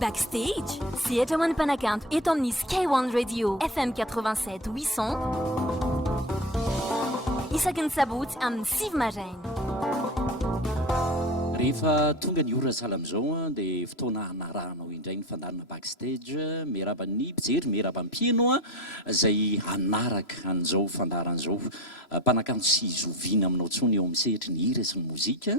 Backstage, sehatra ho an'ny mpanakanto eto amin'ny Skyone Radio FM 87 800 isaky ny sabotsy amin'ny 6 maraina. Rehefa tonga ny ora sala amin'izao dia fotoana anaranao indray ny fandarana backstage miaraban'ny mpijery miaraban'ny-pieno izay anaraka an'izao fandaran'izao mpanakanto sy zoviana aminao tsony eo amin'ny sehitry ny hira sy ny mozika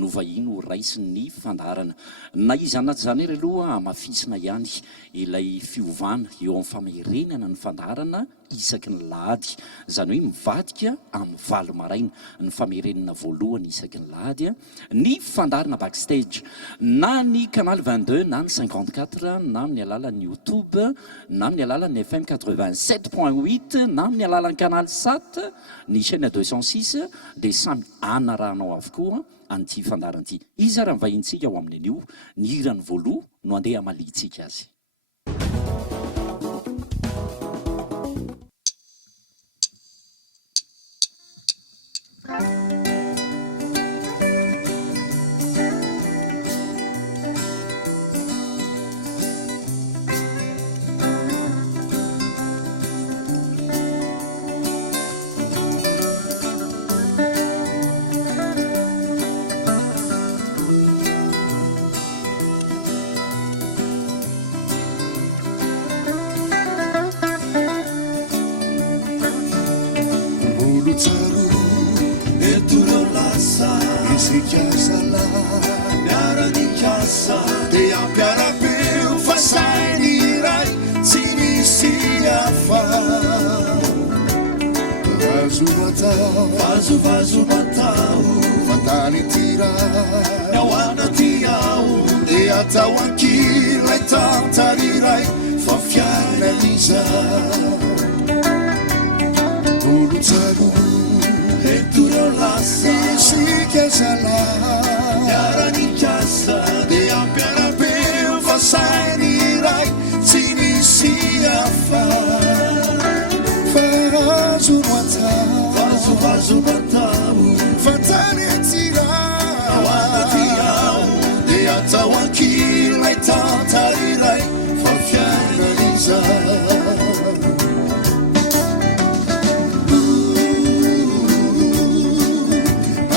no vahino raisin'ny fandarana na izy anaty izany ery aloha amafisina ihany ilay fiovana eo amin'ny famerenana ny fandarana isaky ny lahady izany hoe mivadika amin'ny valo maraina ny famerenana voalohany isaky ny lahady ny fandarana backstage na ny canal 22 na ny 54 na amin'ny alalan'ny YouTube na amin'ny alalan'ny FM 87.8 na amin'ny alalan'ny canal 7 ny chaîne 206 dia samy anaranao avokoa an'ity fandaran'ity izy raha mivahintsika ao amin'io ny hirany voaloha no andeha amalitsika azy. Vaso matao Fatali tira Nawana tiao De atao anquilai Tantarirai Fafiana lisa Tulu tsagu Leturo lasa Isi kesala Yara ni casa De ampiara peu Fasai rai Sinisi afa Vaso matao Fatani tira Nawana tiao De atao anquilai Tantarirai Fafiana lisa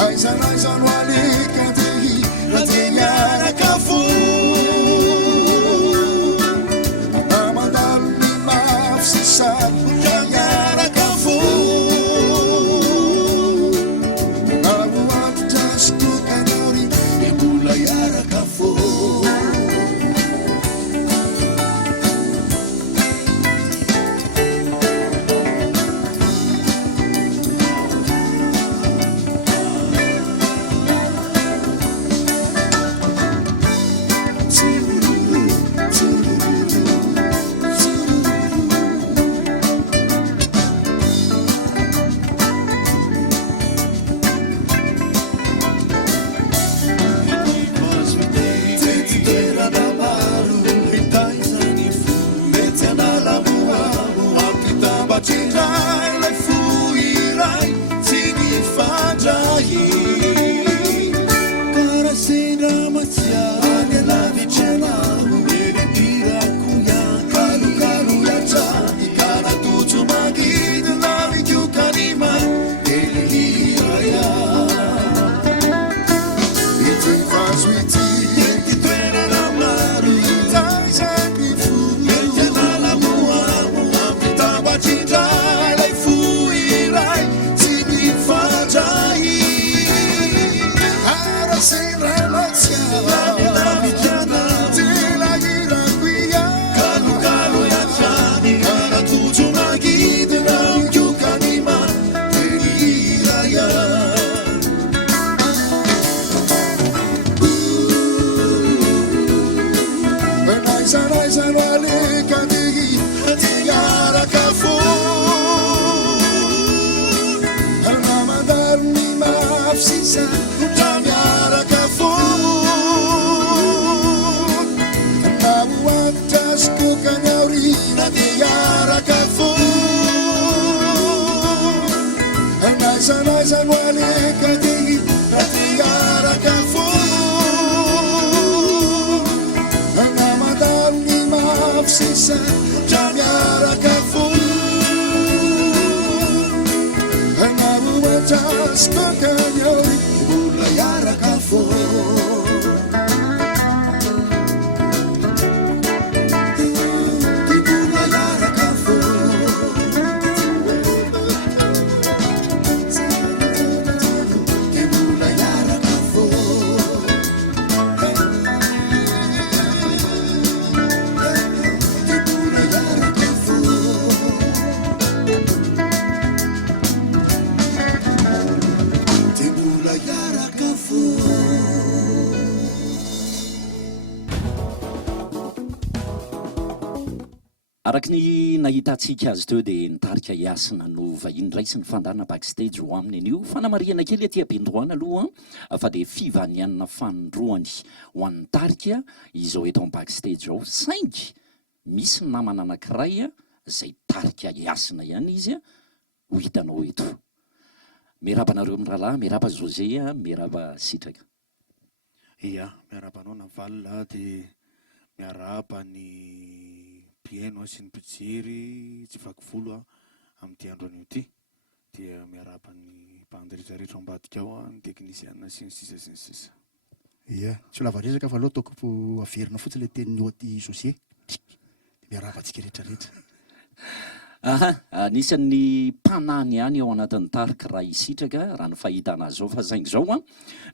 Aisan wale kantehi Ratinyana kafu Amadal ni mafsisan Kanyana kafu Aisan wale kadegi Ratiya mafsisa tramiaraka fo anarumatraskokanyoi mbola iaraka fo araka ny nahitantsika azy teo dia nitarika Hasina no vahiny ray sy ny fandarana backstage ho aminy an'io fanamariana kely aty am-Bendroana aloha fa dia fivanianana fanondroany ho an'ny Tarika izao eto amin'ny backstage ao saingy misy namana anankiray izay Tarika Hasina ihany izy ho hitanao eto. Miaraba anareo amin'ny rahalahy, miaraba José, miaraba Sitraka. Ia, miaraba anao Navalina dia miaraba ny pieno sy ny mpijery tsy vaky volo amin'ity andro an'io ity dia miaraba ny bandy rehetrarehetra ambadika ao ny teknisiana sy ny sisa sy ny sisa. Ia, tsy ho lavaresaka fa aloha ataoko averina fotsiny ilay tenin'ny oty José. Miaraba antsika rehetrarehetra. Anisan'ny mpanany ihany ao anatin'ny Tarika raha Sitraka raha ny fahitana zao fa saingy zao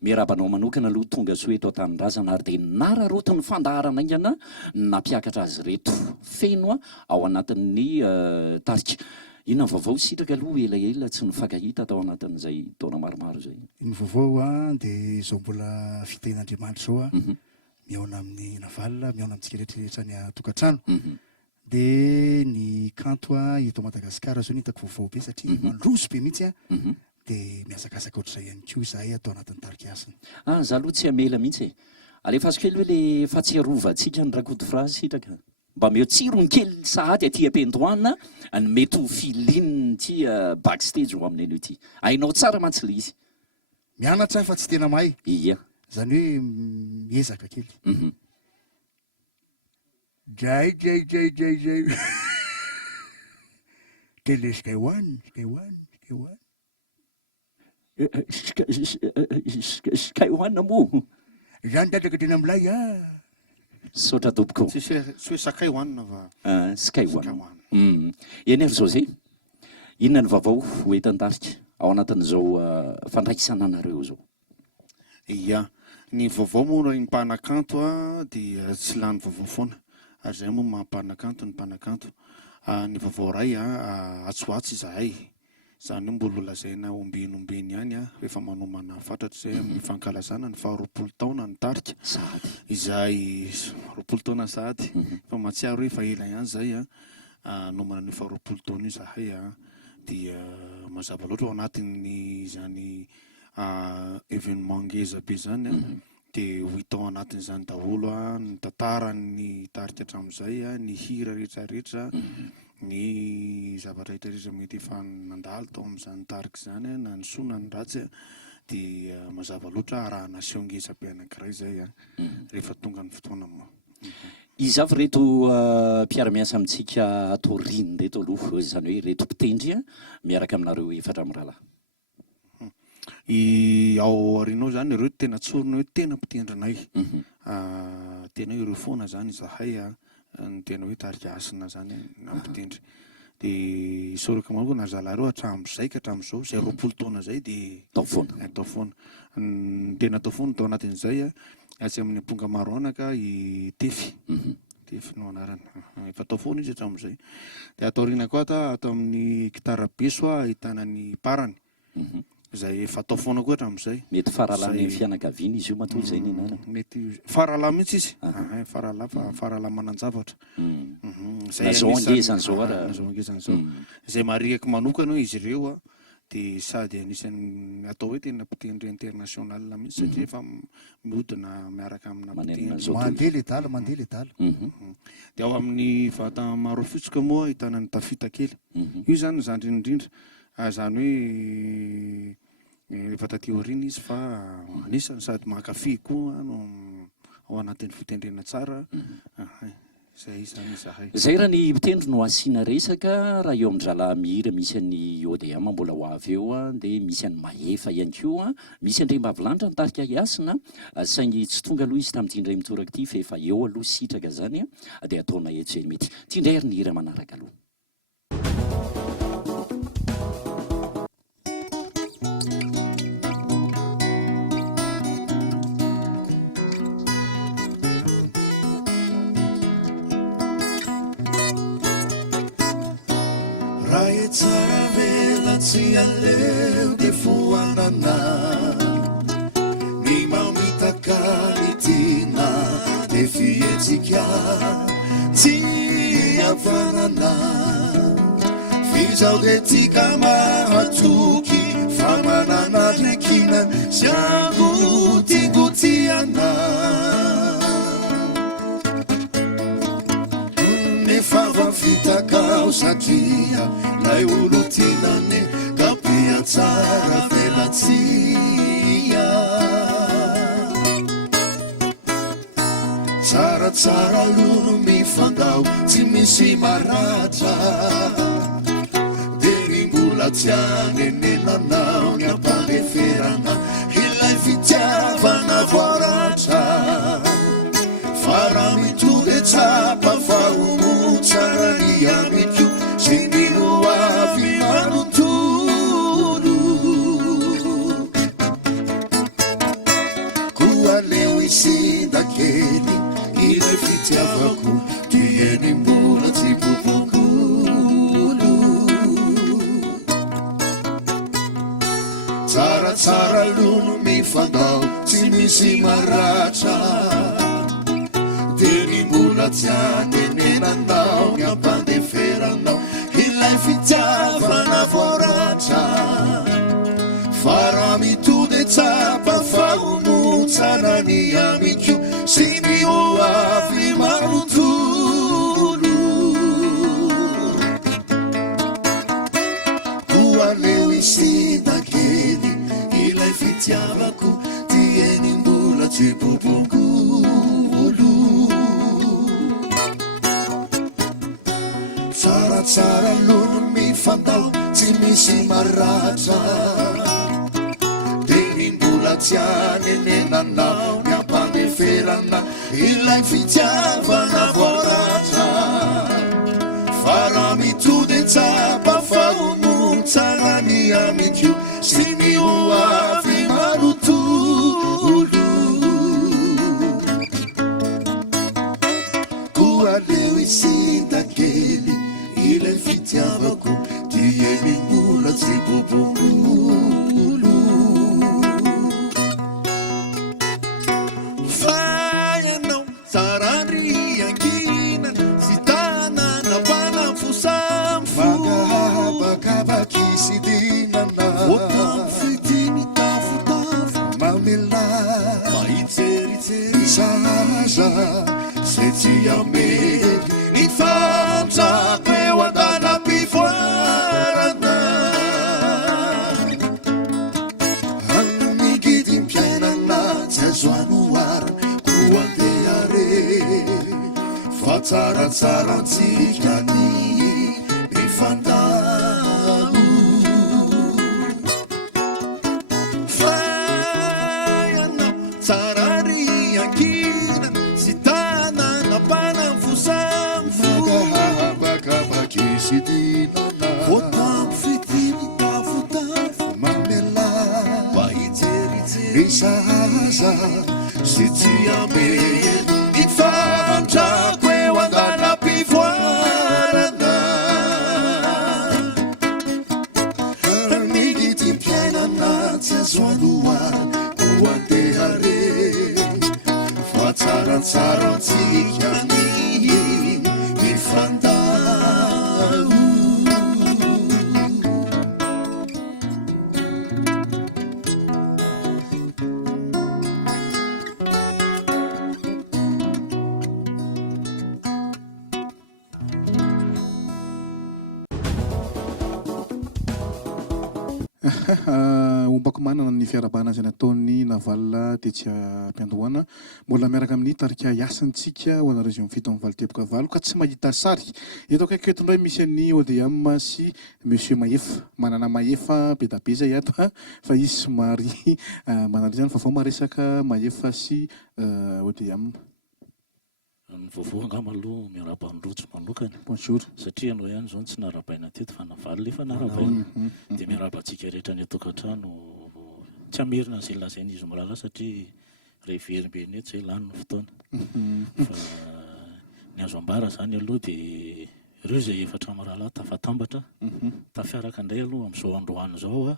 miarabanao manokana aloha tonga soeto an-tanindrazana ary dia nararoto ny fandaharana aingana nampiakatra azy reto feno ao anatin'ny Tarika. Inona ny vaovao Sitraka aloha elaela tsy nifankahita tao anatin'izay taona maromaro zay. Ny vaovao dia izao mbola fitahin'Andriamanitra zao miaona amin'ny Navalina, miaona amintsika rehetrarehetra ny atokantrano. Dia ny kanto eto Madagasikara zao hitako vaovao be satria mandroso be mihitsy dia miazakazaka ohatr'izay ihany koa izahay atao anatin'ny Tarika Hasina. Za aloha tsy hamela mihitsy alefasy kely hoe le fahatsiarovantsika ny rakoto phrase Sitraka mba meo tsirony kely sahady aty am-Bendroana ny mety ho filininy ity backstage ho aminy an'io ity ainao tsara mantsy le izy mianatra fa tsy tena mahay. Iya Zany hoe miezaka kely. Jay. Tele Skyone. Skyone mo. Zany datraka tena milay Sotra tompoko. Tsy hoe sakay hoanina va. Skyone. Eny ary José. Inona ny vaovao ho etan'ny Tarika ao anatin'izao fandraisana anareo zao. Ia, ny vaovao moa raha ny mpanakanto dia tsy lany vaovao foana. Ary zay moa mampanakanto ny mpanakanto. Ny vaovao ray atsoatsy izahay. Zany hoe mbola lazaina ombenombeny ihany efa manomana fatratra izay amin'ny fankalazana ny 20 taona ny Tarika. Sahady. Izay 20 taona sahady. Fa mahatsiaro hoe efa ela ihany izay nomana ny 20 taona izahay dia mazava loatra ao anatin'ny zany événement ngeza be zany dia ho hitao anatin'izany daholo ny tantaran'ny Tarika hatramin'izay ny hira rehetrarehetra ny zavatra rehetrarehetra mety efa nandalo tao amin'izany Tarika izany na ny soa na ny ratsy dia mazava loatra arahana aseho ngeza be anankiray izay rehefa tonga ny fotoana moa. Izavy reto mpiara-miasa amintsika atao riny reto aloha izany hoe reto mpitendry miaraka aminareo efatra amin'ny rahalahy. Ao arinao zany ireo tena tsorina hoe tena mpitendrinay. Tena ireo foana zany izahay ny tena hoe Tarika Hasina zany na mpitendry. Dia isoraka manko na zalareo hatramin'izay ka hatramin'izao zay 20 taona zay dia tao foana. Tao foana. Tena tao foana tao anatin'izay atsy amin'ny amponga maro anaka i Tefy. Tefy no anarany. Efa tao foana izy hatramin'izay. Dia atao rina koa atao amin'ny gitara beso ahitana ny parany. Izay efa tao foana koa hatramin'izay. Mety faralahy fianakaviana izy io matoa zay ny anarany. Mety faralahy mihitsy izy. Faralahy manan-javatra. Zao angezany zao ara. Zao angezany zao. Izay marihako manokana izy ireo dia sady anisan'ny atao hoe tena mpitendry international mihitsy satria efa mihodina miaraka amina mpitendry. Mandeha le dala. Dia ao amin'ny vata maro fitsoka moa ahitana ny tafita kely. Io zany zandry indrindra. Zany hoe efa taty aoriana izy fa anisany sady mankafy koa no ao anatin'ny fitendrena tsara. zay raha ny tendro no asiana resaka raha eo amin'ny zalamihira misy any odm mbola ho avy eo a dia misy any mahefa ihany koa a misy andray mbavilanitra ny tarika iasina saingy tsy tonga aloha izy tamin'ity indray mitoraka ity fa efa eo aloha sitraka zany a dia ataona eto zay mety tiandray ary ny hira manaraka aloha raha tsara vela tsy aleo dia foanana ny mamitaka ny tiana dia fihetsika tsy avanana fizao dia tika mahatoky fa manana drekina sy agotigotiana nefa vafitakao satria lay olo tinane kapia tsara velatsia tsaratsara lolo mifandao tsy misy maratra derimbola tianenenanao ny ampandeferana ilay fitiavana voaratra fara mitode tsapa fahomo tsara ny amikio sy ny hoavy manontolo koa leo isindakely ilay fitiavako tieny mbola tsy bobokolo tsaratsara lolo mifandao tsy misy maratra teny mbola tianenenanao ny ampandeferanao ilay fitiavana voaratra fara mitode tsapa fahomotsana ny amikio sy ny hoavy manontolo koa leo isindakely ilay fitiavako tieny mbola tsy bobokolo tsaratsara lolo mifandao tsy misy maratra teny mbola tianenenanao ny ampandeferana ilay fitiavana voaratra fara mitode tsapa fahomotsana ny amikio sy ny hoavy manontolo koa leo isindakely ilay fitiavako tieny mbola tsy bobokolo fa ianao tsarandry angina sy tanana mpanamfosamfo magahabakabaky dinana otamo fitiny tafotafo mamela mahitseritseri zaza se tsy amely ny fanjako eo andala-pivoarana anamigidym-piainana tsy azo anoara ko andeha re fa tsaratsaratsika ny mifandao fa ianao tsarary ankina sy tanana mpanamfosamfo magahabakabaky dinana otamo fitiny tafotafo mamela mahitseritseri zaza sy tsy amely ny fandrako eo andala-pivoarana migidym-piainana tsy azo anoana ko andeha re fa tsaratsaratsika ny mifandao ombako manana ny fiarabana izay nataony navalina tetsy am-piandohana mbola miaraka amin'ny tarika iasantsika ho anareo izay mifito amin'ny valiteboka valo ka tsy mahita sary eto akaiky eto indray misy an'ny ODM sy monsieur Mahefa manana Mahefa be da be zay ato fa izy somary manary izany fa vao maresaka Mahefa sy ODM. Ny vaovao angamba aloha miaraba androjo manokana. Bonjour. Satria anao ihany zao tsy narabaina teto fa navaly efa narabaina. Dia miaraba antsika rehetra ny atokantrano tsy hamerina izay lazain'izy miraharaha satria reheverimbe eto izay lany ny fotoana. Fa ny azo ambara zany aloha dia ireo izay efatra mirahalahy tafatambatra tafiaraka indray aloha amin'izao androany izao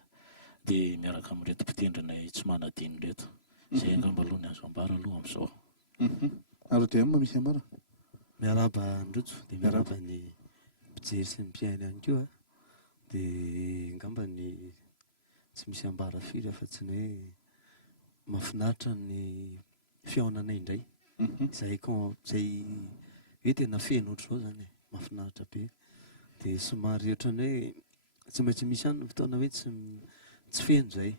dia miaraka amin'ireto mpitendrinay tsy manadino reto. Izay angamba aloha ny azo ambara aloha amin'izao. Ary dia misy ambara miaraba androjo dia miaraba ny mpijery sy ny mpiaina ihany koa dia angamba ny tsy misy ambara firy fa tsy ny hoe mahafinaritra ny fihaonanay indray izay hoe tena feno ohatr'izao zany mahafinaritra be dia somary ohatrany hoe tsy maintsy misy any ny fotoana hoe tsy feno zay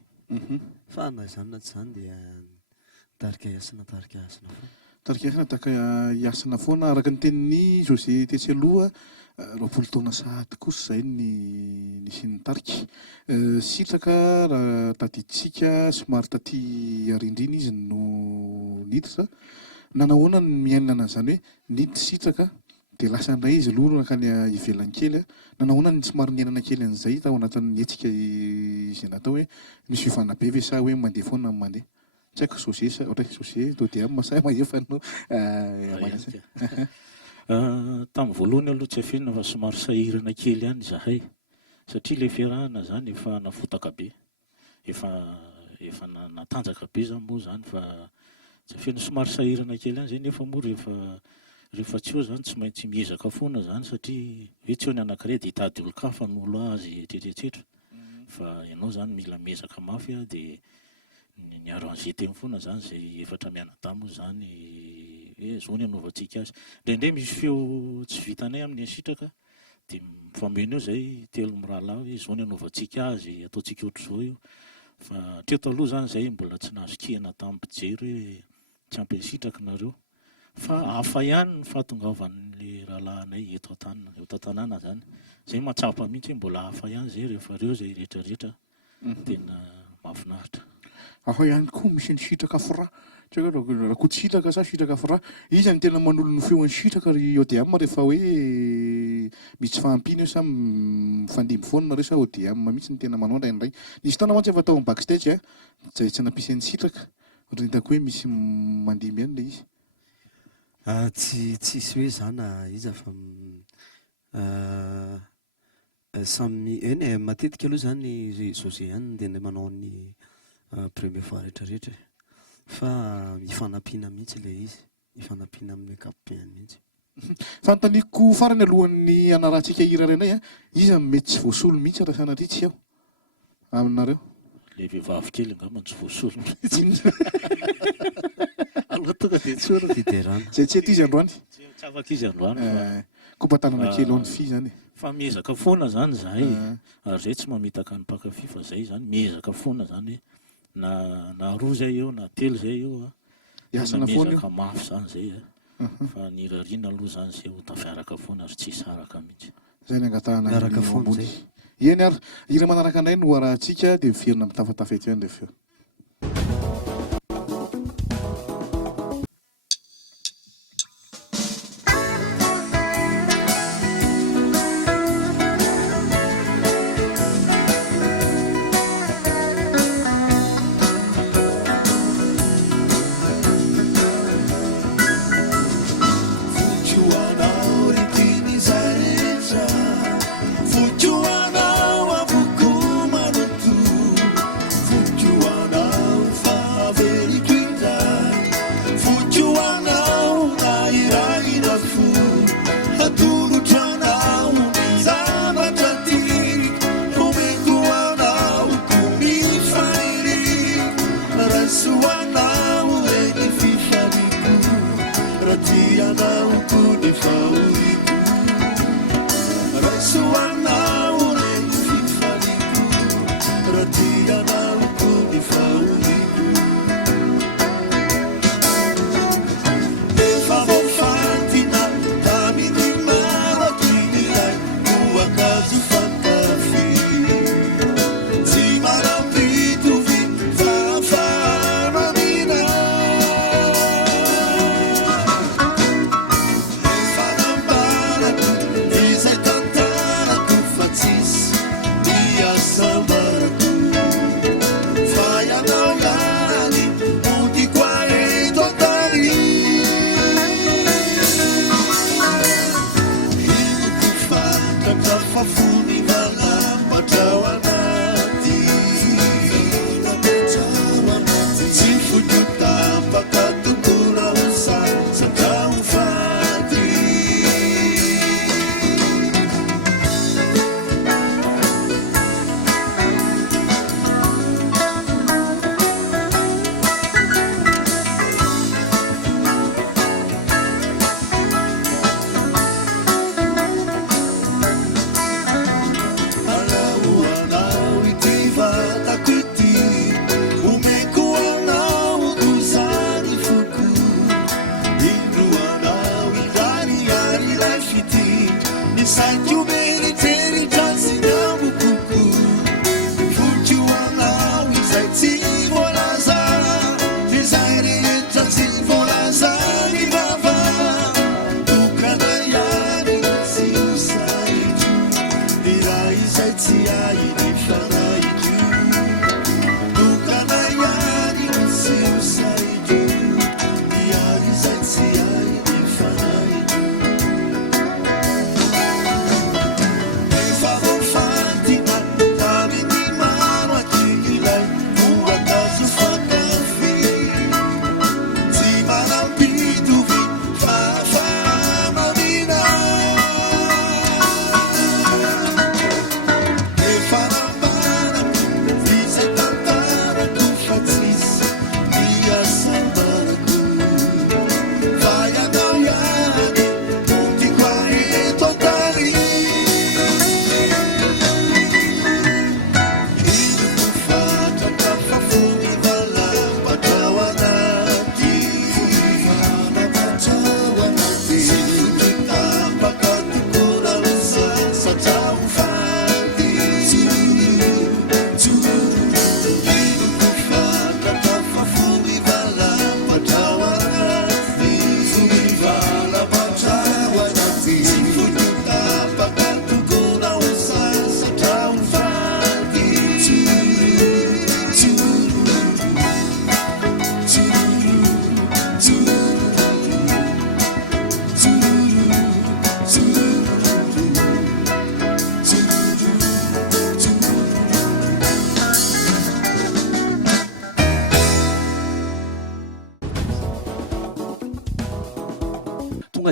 fa na izany na tsy izany dia tarika iasina foana. Tarika iasina taka iasina foana araka ny tenin'ny José tetsy aloha 20 taona sahady kosa zay ny siny tarika sitraka raha tadiditsika somary taty arindrina izy no niditra nanahoana ny miainana zany hoe niditra sitraka dia lasa indray izy aloha nakany ivelany kely nanahoana ny somary niainana kely an'izay tao anatin'ny etsika izay natao hoe misy fifanabe ve sa hoe mandeha foana mandeha tsy haiko José sa ohatra José ODM sa Mahefa no tamin'ny voalohany aloha tsy afinina fa somary sahirana kely ihany izahay satria ilay fiarahana zany efa nafotaka be efa natanjaka be zany moa zany fa tsy afinina somary sahirana kely ihany zay nefa moa rehefa tsy eo zany tsy maintsy miezaka foana zany satria hoe tsy eo ny anankiray dia hitady olo-kafa n'olo azy etretretra fa ianao zany mila miezaka mafy dia niaro an'izay teny foana zany zay efatra mianadamu zany hoe zao ny anaovantsika azy ndraindray misy feo tsy vitanay amin'ny sitraka dia mifameno eo zay telo mirahalahy hoe zao ny anaovantsika azy ataontsika ohatr'izao io fa treto aloha zany zay mbola tsy nahazo kihana tamin'ny mpijery hoe tsy ampy sitraka nareo fa hafa ihany ny fahatongaovan'le rahalahinay eto an-tanàna zany zay mahatsapa mihitsy hoe mbola hafa ihany zay rehefa reo zay rehetrarehetra tena mahafinaritra. Hafa ihany koa misy ny sitraka fora tsy hoe raha koa sitraka sa sitraka fora izy ny tena manolo ny feon'ny sitraka ODM rehefa hoe misy fahampiana sa mifandimby foana nareo sa ODM mihitsy ny tena manao indraindray nisy tana mantsy efa tao amin'ny backstage zay tsy nampiasan'ny sitraka ohatra hitako hoe misy mandimby ihany ilay izy tsisy hoe zana iza fa samy eny matetika aloha zany José ihany dia manao ny premier fois rehetrarehetra fa mifanampiana mihitsy ilay izy mifanampiana amin'ny ankapobeny mihitsy. Fantaniko farany alohan'ny anarantsika hira renay izy mety tsy voasolo mihitsy raha sanatria tsy eo aminareo le vehivavy kely angamba tsy voasolo mihitsy aloha tonga dia tsy ora fiderana zay tsy eto izy androany tsy afaka izy androany kompatanana kely ao ny fi zany fa miezaka foana zany zahay ary zay tsy mamitaka ny mpakafy fa zay zany miezaka foana zany na roa zay eo na telo zay eo iasana foana miezaka mafy zany zay fa ny rarina aloha zany zay ho tafiaraka foana ary tsy saraka mihitsy zay ny angatahana miaraka foana zay eny ary hira manaraka anay no arahantsika dia miverina mitafatafa ety ihany rehefa Fuchu ana wa fuku manutu, fuchu tafafony valampatrao anaty tsy fototapaka tokona osa satrao faty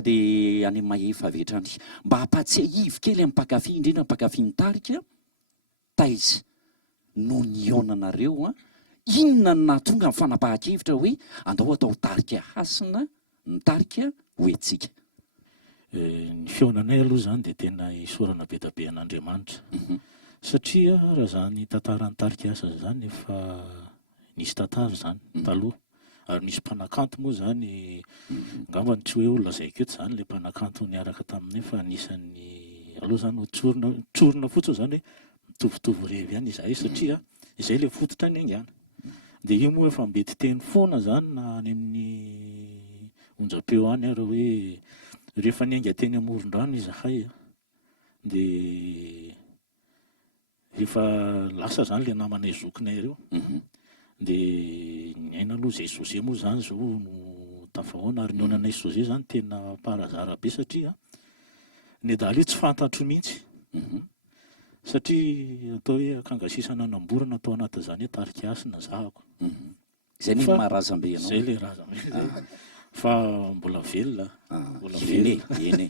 dia any mahefa avetrany mba hampatsiahivo kely amin'ny mpakafy indrindra mpakafy ny Tarika taiza no nionanareo inona no nahatonga amin'ny fanapahan-kevitra hoe andao atao Tarika Hasina ny Tarika hoentsika. Ny fionanay aloha zany dia tena isorana be da be an'Andriamanitra satria raha zany tantaran'ny Tarika Hasina zany efa nisy tantara zany taloha ary nisy mpanakanto moa zany ngambany tsy hoe olona zay keto zany le mpanakanto niaraka taminay fa anisan'ny aloha zany tsorona fotsiny zany hoe mitovitovy revy ihany izahay satria izay le fototra ny aingana dia io moa efa mety teny foana zany na any amin'ny onjam-peo any ary hoe rehefa niainga teny amoron-drano izahay dia rehefa lasa zany le namanay zokinay ireo dia ny aina aloha zay José moa zany zao no tafahoana ary ny onanay José zany tena parazara be satria ny daly io tsy fantatro mihitsy satria atao hoe akangasisana namborana atao anatin'izany hoe Tarika Hasina zahako zay ny maharazam-be ianao zay le razambe fa mbola velona mbola eny eny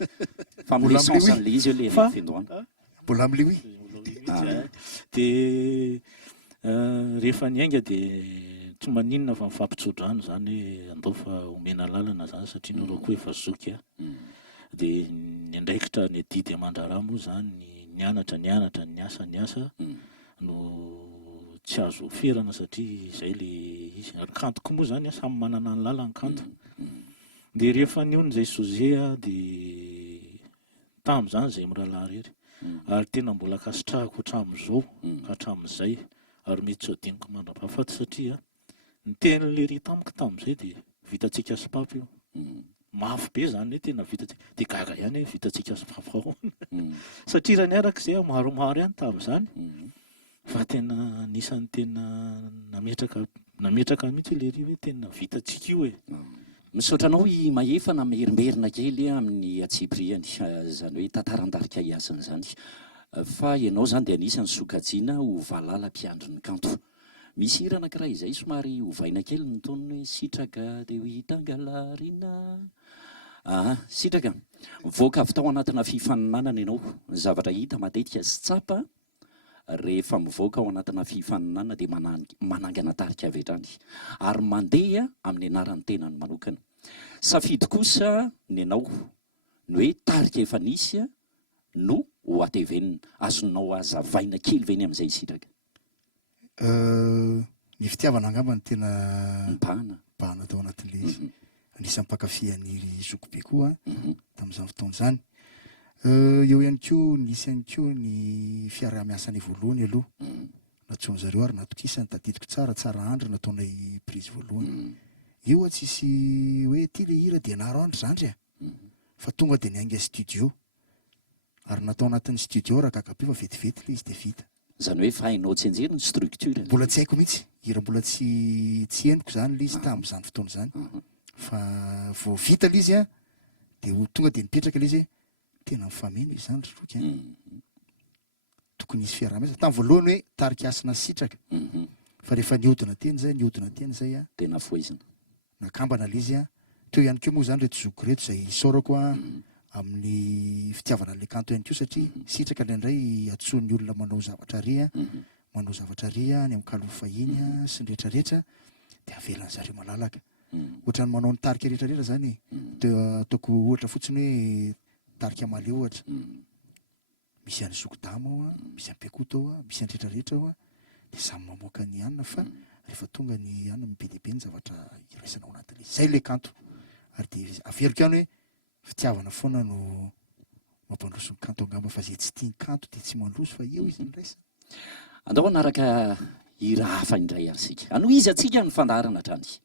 fa amin'ny lesansan'le izy eo le fendoana mbola am'le wi dia rehefa niainga dia tsy maninona fa mifampitsodrano zany hoe andao fa omena lalana zany satria nareo koa efa zoky dia ny andraikitra ny didy amandraraha moa zany nianatra ny asa no tsy azo ferana satria izay le izy ary kantoko moa zany samy manana ny lalany kanto dia rehefa nion'izay José dia tamin'izany zay mirahalahy rery ary tena mbola kasitrahako hatramin'izao ka hatramin'izay ary mety tsy adiniko mandram-pahafaty satria ny tenin'le ry tamiko tamin'izay dia vitatsika sipapo io mafy be zany hoe tena vitatsika dia gaga ihany hoe vitatsika sipapo ahoana satria raha niaraka izay maromaro ihany tamin'izany fa tena nisan'ny tena nametraka mihitsy le ry hoe tena vitatsika io misaotranao i mahefana merimberina kely amin'ny atsipriany zany hoe tantaran-Tarika Hasina zany fa ianao zany dia anisany sokajiana ho valala mpiandro ny kanto. Misy hira anankiray izay somary hovaina kely ny tonony hoe sitraka dia ho hitangalarina. Sitraka mivoaka avy tao anatina fifaninanana ianao, ny zavatra hita matetika sy tsapa rehefa mivoaka ao anatina fifaninanana dia manangana tarika avy hatrany ary mandeha amin'ny anaran'ny tenany manokana. Safidy kosa ny ianao ny hoe tarika efa nisy no ho atevenina, azonao azavaina kely veny amin'izay sitraka. Ny fitiavana angamba ny tena Mibahana tao anatin'le izy. Anisan'ny mpankafy zokobe koa tamin'izany fotoana izany. Eo ihany koa nisy ihany koa ny fiarah-miasany voalohany aloha natsoany zareo ary natokisany tadidiko tsara andro nataonay prise voalohany. Io tsisy hoe ty le hira dia naro andro zandry fa tonga dia niainga studio ary natao anatin'ny studio raha kakapio fa vetivety le izy dia vita. Zany hoe fa hainao tsy enjery ny structure. Mbola tsy haiko mihitsy, hira mbola tsy henoko zany le izy tamin'izany fotoana izany. Fa vao vita le izy dia tonga dia nipetraka le izy tena mifameno izy zany roky tokony nisy fiarah-miasa tamin'ny voalohany hoe tarikasina sitraka fa rehefa nihodina teny zay tena foizina nakambana le izy teo ihany koa moa zany reto zoko reto zay isaorako amin'ny fitiavana le kanto ihany koa satria sitraka indraindray atsoin'ny olona manao zavatra ry any amin'ny kalofa fahiny sy ny rehetrarehetra dia avelan'ny zareo malalaka. Ohatrany manao ny tarika rehetrarehetra zany ataoko ohatra fotsiny hoe tarika maleo ohatra. Misy any zokodama ao misy ampiakoto ao misy any rehetrarehetra ao dia samy mamoaka ny anina fa rehefa tonga ny anina mibe dia be ny zavatra iraisana ao anatin'le zay le kanto ary dia averiko ihany hoe fitiavana foana no mampandroso ny kanto angamba fa zay tsy tia ny kanto dia tsy mandroso fa eo izy niraisa. andao anaraka hira hafa indray ary sika ano izy atsika ny fandarana hatrany.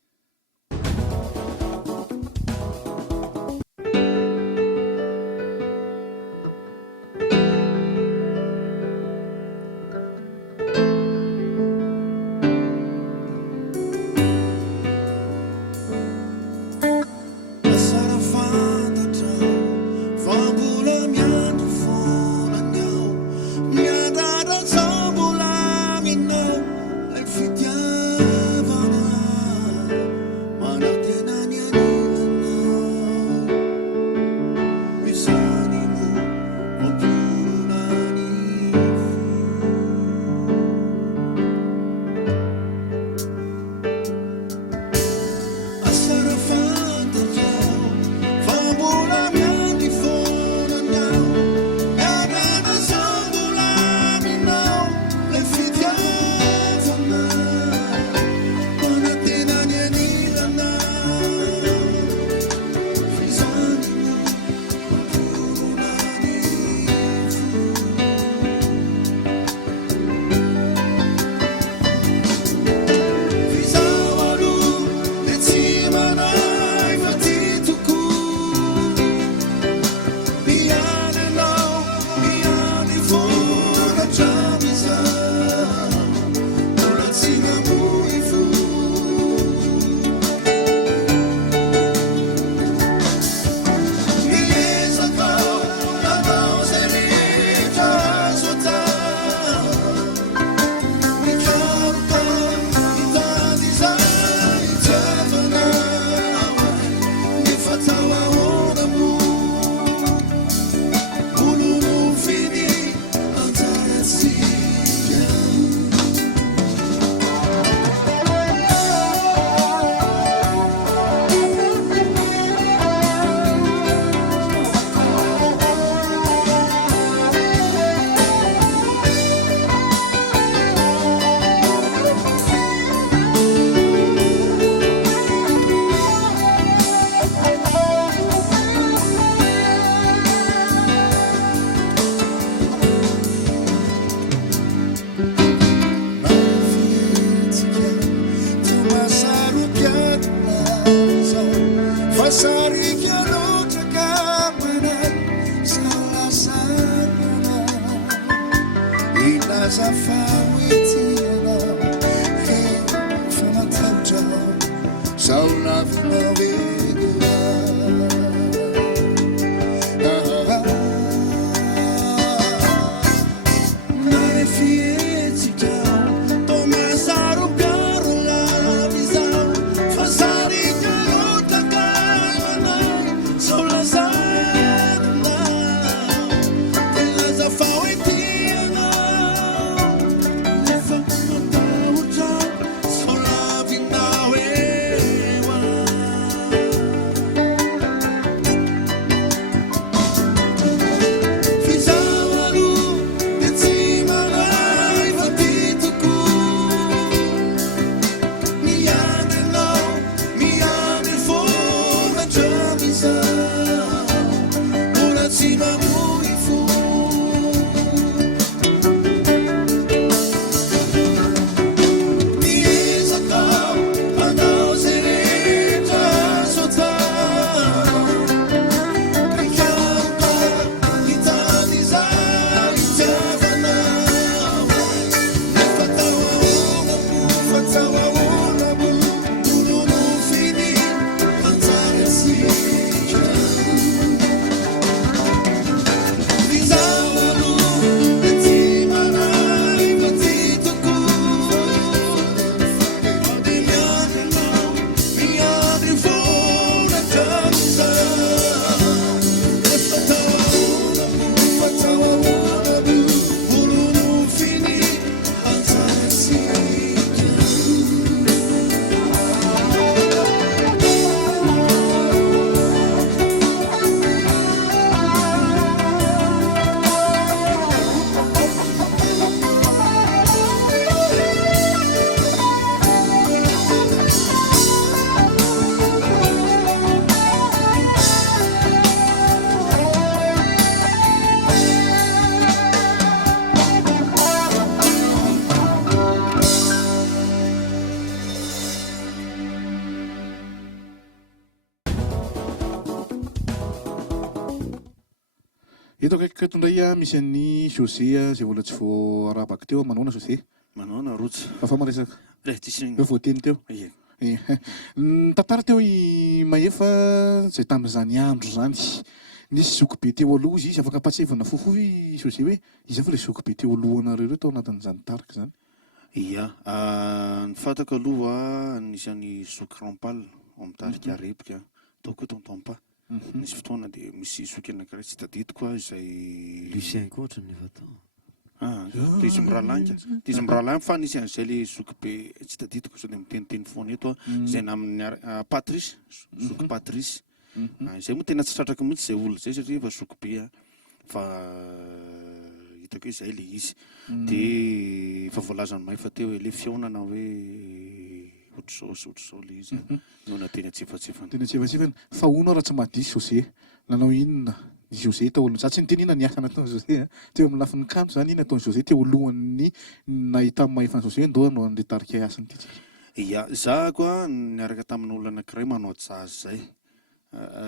Eto akaiky indray misy an'ny José zay vola tsy voarabaka teo manaona José manao na rojo afa maresaka tsisy eo voateny teo ny tantara teo i Mahefa zay tamin'izany andro zany nisy zoko be teo aloha izy afaka apatsevana fofoy José hoe izy fa le zoko be teo alohanareo tao anatin'izany tarika zany ia ny fatako aloha anisan'ny zoky rampal amin'ny tarika arepika ataoko hoe tonton pa nisy fotoana dia misy zoky anankiray tsy tadidiko izay Lucien koa ohatrany efa tao dia izy miralanga dia izy miralanga fa nisy an'izay le zoky be tsy tadidiko sao dia miteniteny foana eto izay namin'ny Patrice zoky Patrice izay moa tena tsy tratraka mihitsy izay olona izay satria efa zoky be fa hitako hoe izay le izy dia efa voalazany Mahefa teo hoe le fionana hoe ohatr'izao le izy no nateny atsefatsefana tena atsefatsefana fa hono raha tsy madisy José nanao inona José tao aloha za tsy niteny inona niasa nataony José teo amin'ny lafin'ny kanto zany iny nataony José teo alohan'ny nahita Mahefa José ndo hanao an'le tarika asany ity ia za koa niaraka tamin'olona anankiray manao jazz zay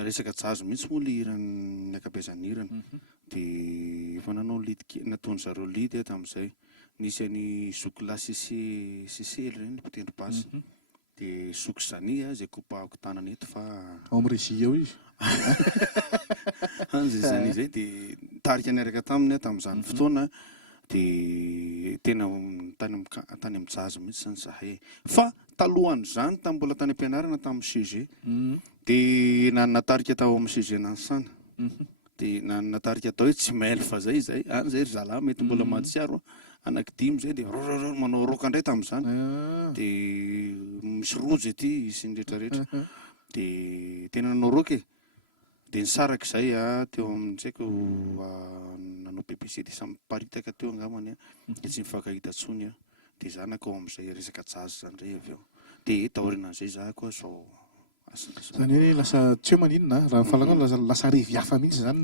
resaka jazz mihitsy moa le hirany akabeazany hirany dia efa nanao lidy nataony zareo lidy tamin'izay nisy an'ny zoky la sesely reny mpitendry basy dia zoky zany zay kopahako tanana eto fa ao amin'ny régie ao izy an'izay zany izay dia tarika niaraka taminy tamin'izany fotoana dia tena tany amin'ny jazz mihitsy zany zahay fa talohan'izany mbola tany am-pianarana tamin'ny CG dia natarika tao amin'ny CG nansana dia natarika tao hoe tsy mail fa zay zay ry zalahy mety mbola mahatsiaro anankidimy zay dia rorororo manao roka indray tamin'izany dia misy rojo ety sy ny rehetrarehetra dia tena nanao roka dia nisaraka izay teo amin'nsaiko nanao BBC dia samy paritaka teo angamany dia tsy mifankahita tsony dia za nakao amin'izay resaka jazz zany indray avy eo dia taorinan'izay za koa zao zany hoe lasa tsy hoe maninona raha falangana lasa revy hafa mihitsy zany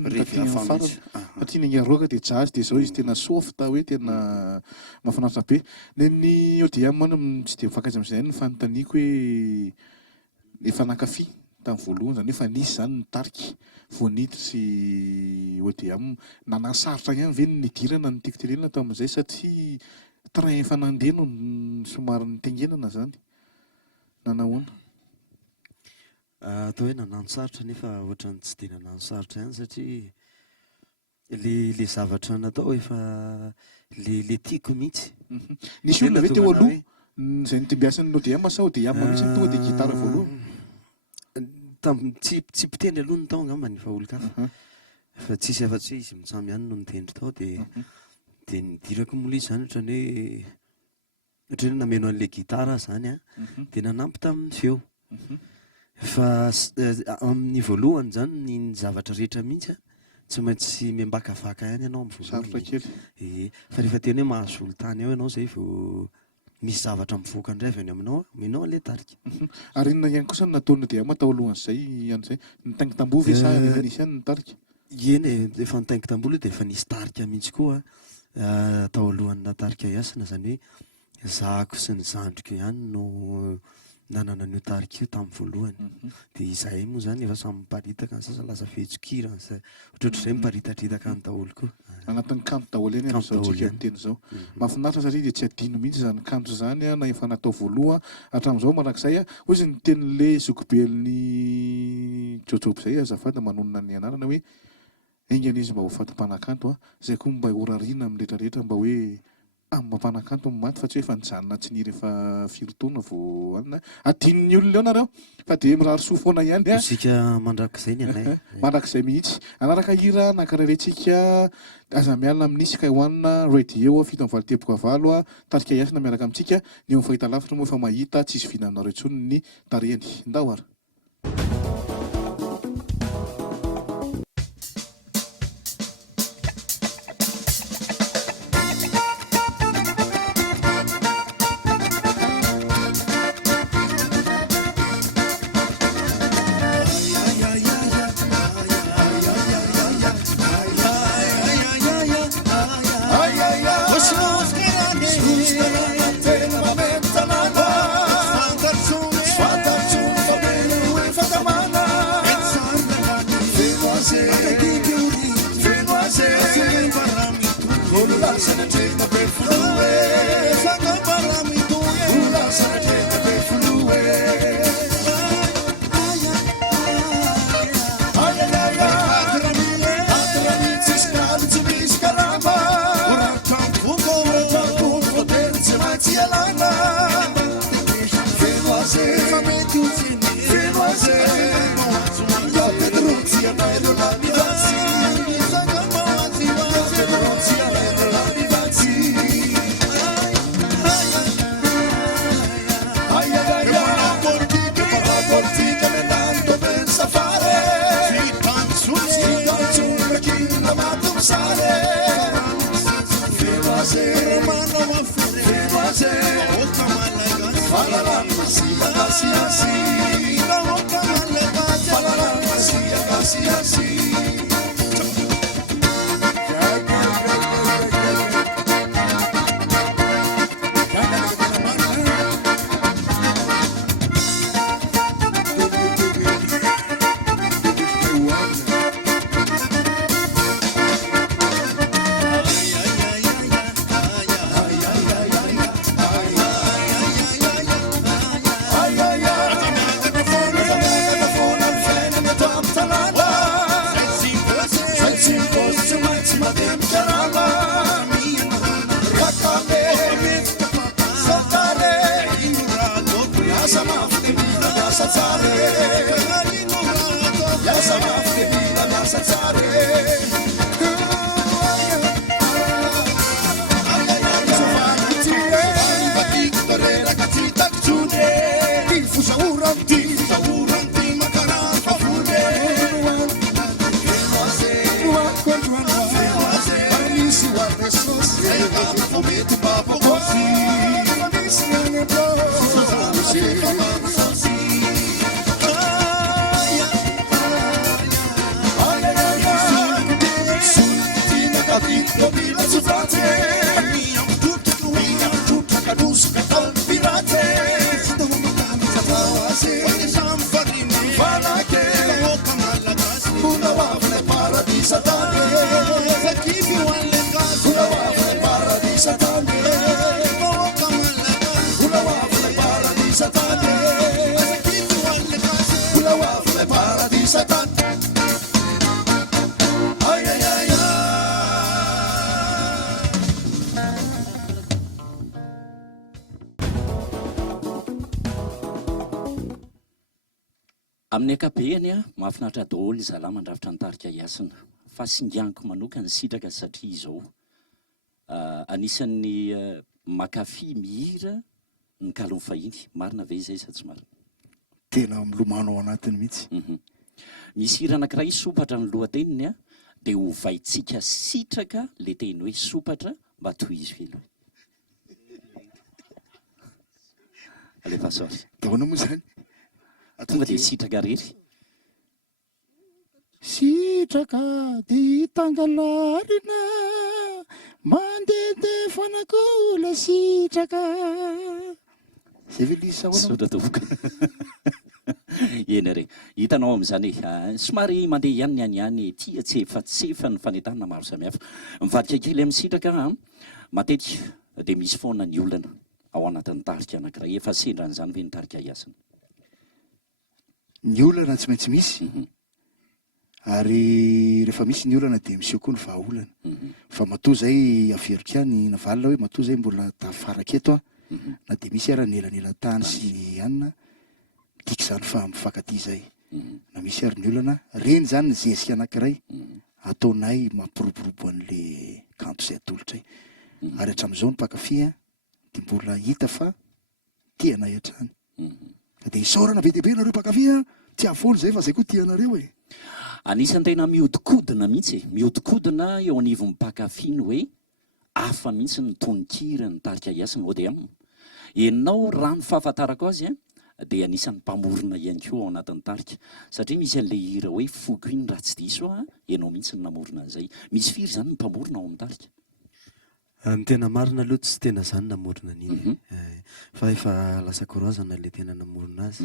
satria ny roka dia jazz dia zao izy tena soft hoe tena mahafinaritra be ny ODM mana tsy dia mifankaiza amin'izay ny fanontaniako hoe efa nankafy tamin'ny voalohany zany efa nisy zany ny tariky voaniditra sy ODM nanasarotra ihany ve ny nidirana ny tikitirenana tamin'izay satria train efa nandeha no somary nitengenana zany nanahoana atao hoe nanano sarotra nefa ohatrany tsy dia nanano sarotra ihany satria le zavatra natao efa le tiako mihitsy nisy olona ve teo aloha izay nitembiasan'ny ODM sa ODM mihitsy tonga dia gitara voalohany tsy mpitendry aloha ny tao angamba ny fa olon-kafa fa tsisy afa-tsy hoe izy mitsamy ihany no nitendry tao dia nidirako mola izy zany ohatran'ny hoe nameno an'le gitara zany dia nanampy tamin'ny feo fa amin'ny voalohany zany ny zavatra rehetra mihitsy tsy maintsy miambakavaka ihany ianao amin'ny sarotra kely fa rehefa tena hoe mahazo olon-tany ao ianao zay vao misy zavatra mivoaka indray avy any aminao menao an'le tarika ary inona ihany kosa ny nataony dia matao alohan'izay an'izay ny tangitambovy sa efa nisy ihany ny tarika eny efa nitaingy tamboly dia efa nisy tarika mihitsy koa tao alohan'ny tarika iasina zany hoe zahako sy ny zandriko ihany no nanana an'io tarika io tamin'ny voalohany dia izahay moa zany efa samy miparitaka ny sasa lasa fihetsokira ohatrohatr'izay miparitaritaka ny daholo koa anatin'ny kanto daholo eny am'izao tsika miteny zao mahafinaritra satria dia tsy adino mihitsy zany kanto zany na efa natao voaloha hatramin'izao manak'izay hoy izy ny tenin'le zokobel'ny tsotsopo zay azafady manonona ny anarana hoe aingana izy mba ho fatim-panakanto zay koa mba horariana amin'ny rehetrarehetra mba hoe amin'ny mampanakanto maty fa tsy hoe efa nijanona tsy ny rehefa firy-taona vao anina adinony olona eo nareo fa dia mirary soa foana ihany sika mandrakizay ny anay mandrakizay mihitsy anaraka hira nankararentsika aza mialina amin'ny Skyone radio fito amby valotepoko avalo tarika iasina miaraka amintsika ny eo fahita lavitra moa efa mahita tsisy finanareo intsony ny tarehany ndao ara amin'ny akabeany mahafinaritra daholo zalahy mandrafitra ny tarika iasina fa singianiko manokana sitraka satria izao anisan'ny makafi mihira ny kalony fahiny marina ve izay sa tsy marina tena milomano ao anatiny mihitsy misy hira anankiray sopatra ny lohateniny dia hovaitsika sitraka le teny hoe sopatra mba toy izy velo alefa sary dahoana moa zany tonga dia sitraka rery sitraka dia tangalarina mandehandeha fanakola sitraka zay ve lisy ahoana sotratovoka eny re hitanao amin'izany somary mandeha ihany ny any tia tsefatsefa ny fanetana maro samihafa mivadika kely amin'ny sitraka matetika dia misy foana ny olana ao anatin'ny tarika anankiray efa sendran'izany ve ny tarika iasana ny olana tsy maintsy misy ary rehefa misy ny olana dia miseho koa ny vahaolana fa matoa zay averiko ihany navalina hoe matoa zay mbola tafaraketo na dia misy ara ny elanelantany sy ny anina tiaka izany fa mifankatia zay na misy ary ny olana reny zany ny zezika anankiray ataonay mampiroborobo an'le kanto izay atolotray ary hatramin'izao ny mpakafia dia mbola hita fa tianay hatrany dia isaorana be deaibe nareo mpakafia tsy avolo zay fa zay koa tianareo e anisan'ny tena miodikodina mihitsy miodikodina eo anivon'ny mpakafiny hoe hafa mihitsy ny tononkira ny tarika iasana ao dia enao raha ny fahafantarako azy dia anisan'ny mpamorona ihany koa ao anatin'ny tarika satria misy an'ilay hira hoe foko iny raha tsy diso ianao mihitsy ny namorona an'izay misy firy zany ny mpamorona ao amin'ny tarika ny tena marina aloha tsy tena zany namorona an'iny fa efa lasa korazana le tena namorona azy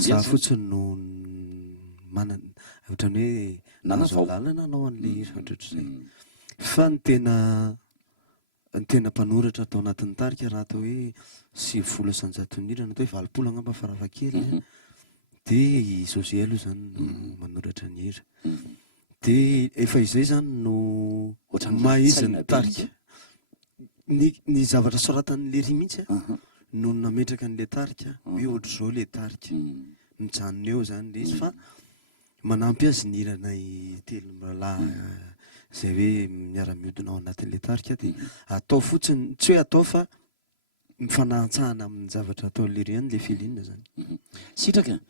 za fotsiny no mana ohatrany hoe nazo lalana anao an'le hira ohatr'izay fa ny tena mpanoratra atao anatin'ny tarika raha atao hoe 7 sanjatonira na atao hoe 20 angamba farafakely dia José aloha zany no manoratra ny hira dia efa izay zany no mahaizany tarika ny zavatra soratan'le ry mihitsy no nametraka an'le tarika hoe ohatr' zao le tarika mijanona eo zany le izy fa manampy azy ny hiranay telo miralahy zay hoe miara-miodina ao anatin'le tarika dia atao fotsiny tsy hoe atao fa mifanahantsahana amin'ny zavatra ataon'le ry any le filinina zany sitraka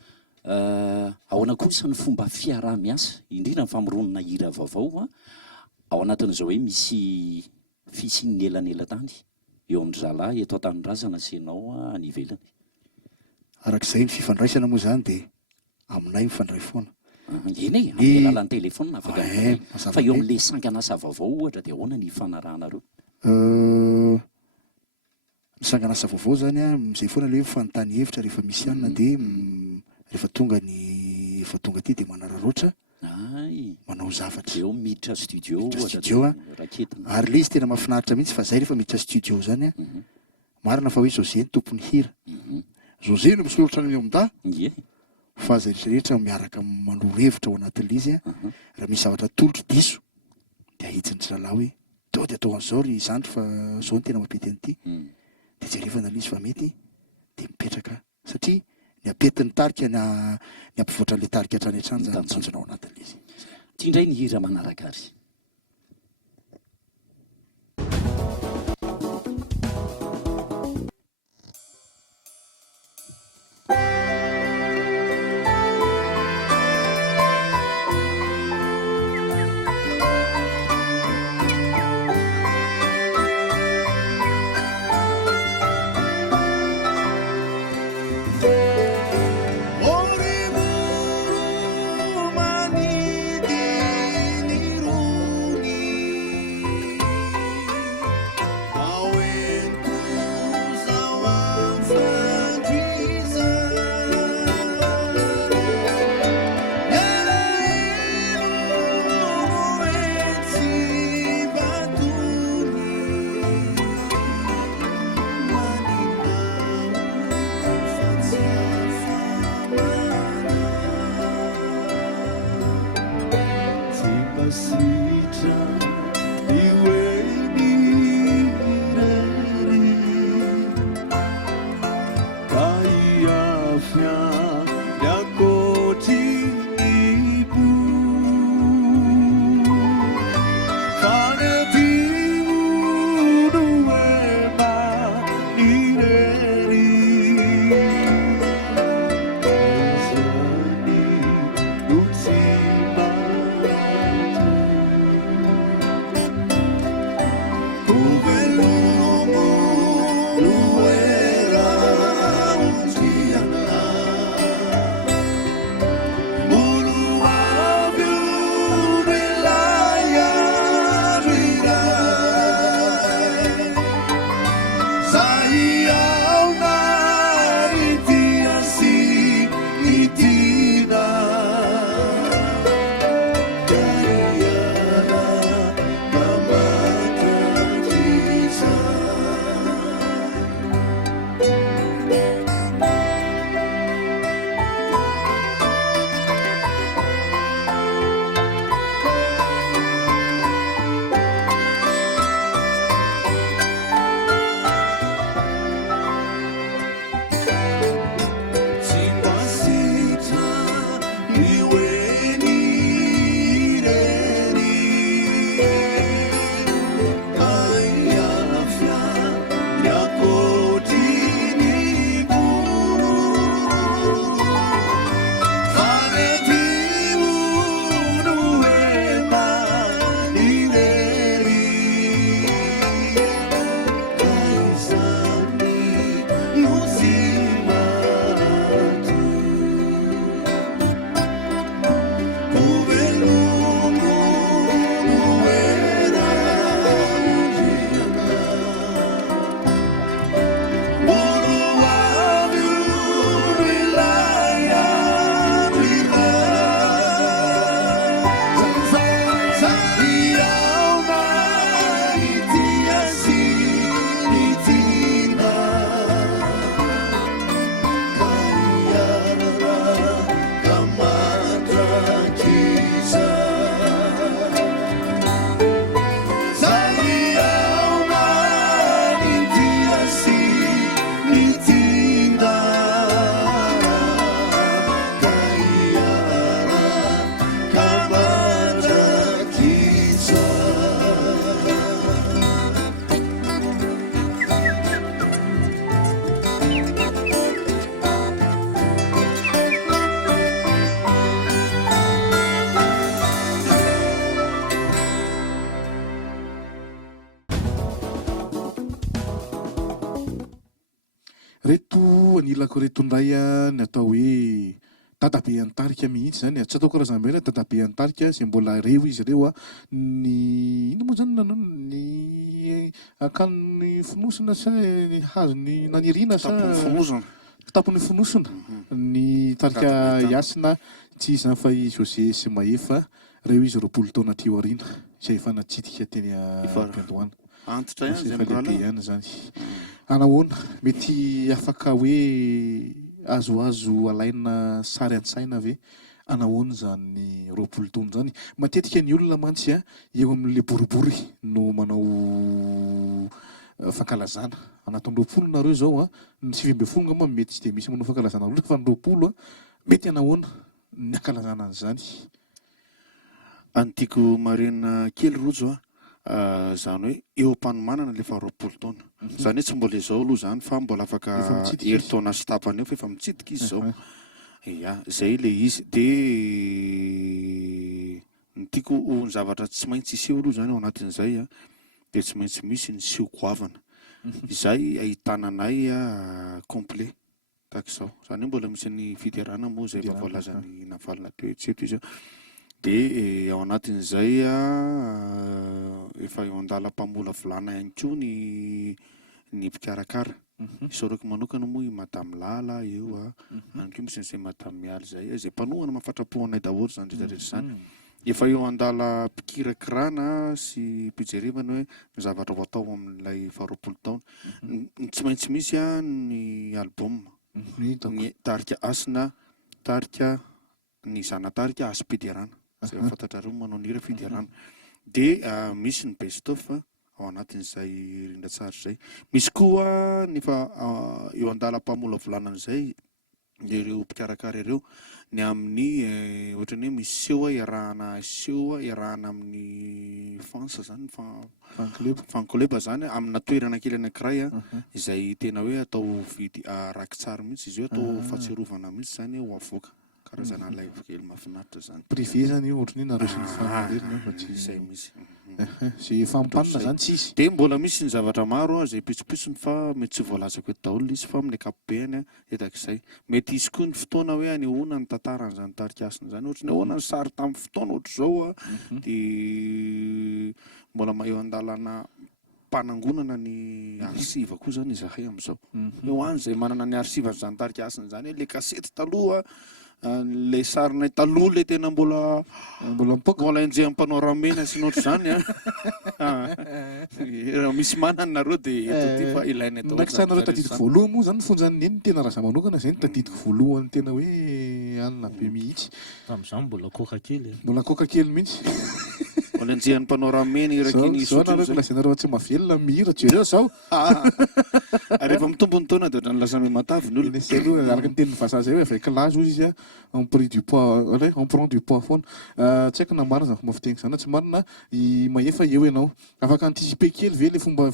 ahoana kosa ny fomba fiaraha-miasa indrindra ny famoronana hira vaovao ao anatin'izao hoe misy fisian'ny elanelantany eo amin'ny zalahy eto an-tanindrazana sy ianao any ivelany arak'izay ny fifandraisana moa zany dia aminay mifandray foana eny amin'ny alalan'ny telefona afaka fa eo amin'le sanganasa vaovao ohatra dia ahoana ny fanarahanareo ny sanganasa vaovao zany mizay foana le hoe fanontany hevitra rehefa misy anina dia rehefa tonga ty dia manararoatra manao zavatra eo miditra studio ary le izy tena mahafinaritra mihitsy fa zay rehefa miditra studio zany marina fa hoe José ny tompony hira José no misoratra any amin'da fa zay rehetrarehetra miaraka manoro hevitra ao anatin'le izy raha misy zavatra tolotro diso dia ahitsiny zalahy hoe tao dia atao an'izao ry zandry fa zao ny tena mampety an'ity dia jerevana le izy fa mety dia mipetraka satria ny apetin'ny tarika ny ampivoatra an'le tarika hatrany hatrany zany mijanjona ao anatin'le izy tia indray ny hira manaraka ary reto anilako reto ndray ny atao hoe dadabe antarika mihitsy zany tsy atao karazana be dadabe antarika zay mbola reo izy ireo ny ino moa zany nanao ny akan'ny fonosana sa hazony nanirina sa tapony fonosana ny tarika Hasina tsy izany fa i José sy Maefa reo izy 20 taona teo aoriana izay efa natsidika teny Bendohana antitra efa lehibe ihany zany anahoana mety afaka hoe azoazo alaina sary an-tsaina ve anahoana zany 20 taona zany matetika ny olona mantsy eo amin'le boribory no manao fankalazana anatin'ny 20 nareo zao ny 20 ngamba mety tsy de misy manao fankalazana loatra fa ny 20 mety anahoana ny ankalazana an'izany antiako marina kely rojo zany hoe eo am-panomanana le fa 20 taona zany hoe tsy mbola izao aloha zany fa mbola afaka herintaona sy tapany eo fa efa mitsidika izy zao ya zay le izy de ny tiako ny zavatra tsy maintsy iseho aloha zany ao anatin'izay de tsy maintsy misy ny seho goavana izay ahitana anay complet tahaka izao zany hoe mbola misy ny fiderana moa zay efa voalazany navalina teo etseto izy de ao anatin'izay efa eo andalam-pamola volana ihany koa ny mpikarakara isaorako manokana moa i madame Lala eo any koa misy an'izay madame Mialy zay zay mpanohana mahafatrapo anay daholo zany rehetrarehetra zany efa eo andala mpikirakirana sy mpijerevana hoe ny zavatra voatao amin'ilay 20 taona tsy maintsy misy ny album ny Tarika Hasina Tarika ny zanatarika Aspiderana zay fantatrareo manao nira fiderana de misy ny best of ao anatin'izay rindratsara zay misy koa nefa eo andalam-pamola volanan'izay ireo mpikarakara ireo ny amin'ny ohatrany hoe misy seho iarahana amin'ny fansa zany fankoleba zany amina toerana kely anankiray izay tena hoe atao vidy raky tsara mihitsy izy io atao fahatsiarovana mihitsy zany ho avoaka karazana live kely mahafinaritra zany privé zany io ohatrany nareo sy ny famonjena fa tsy zay misy sy fampanina zany tsisy de mbola misy ny zavatra maro zay pitsopisony fa mety tsy voalazako eto daholo izy fa amin'ny ankapobeny etak'izay mety isy koa ny fotoana hoe anehoana ny tantaran'izany Tarika Hasina zany ohatrany ahoana ny sary tamin'ny fotoana ohatr' zao de mbola eo an-dalana mpanangonana ny arsiva koa zany izahay am'izao eo any zay manana ny arsiva zany Tarika Hasina zany le kasety taloha le sarinay taloha le tena mbola enjehan'ny mpanao ramena sy nohatr' zany raha misy manana nareo de eto fa ilaina atao nakitsanareo tadidiko voalohany moa zany fonjany neny tena raha manokana zay ny tadidiko voalohany tena hoe alina be mihitsy tam'izany mbola koka kely mihitsy mbola enjehan'ny mpanao ramena irakiny zao nareo lazainareo tsy mahavelona mihira jereo zao rehefa mitombo ny taona de ohatrany lasa matavy ny olona zay aloha araka ny tenin'ny vazaha zay hoe avec l'âge hozy izy on prend du poids foana tsy haiko na marina zany fomba fiteny zany tsy marina Maefa eo ianao afaka anticiper kely ve le fomba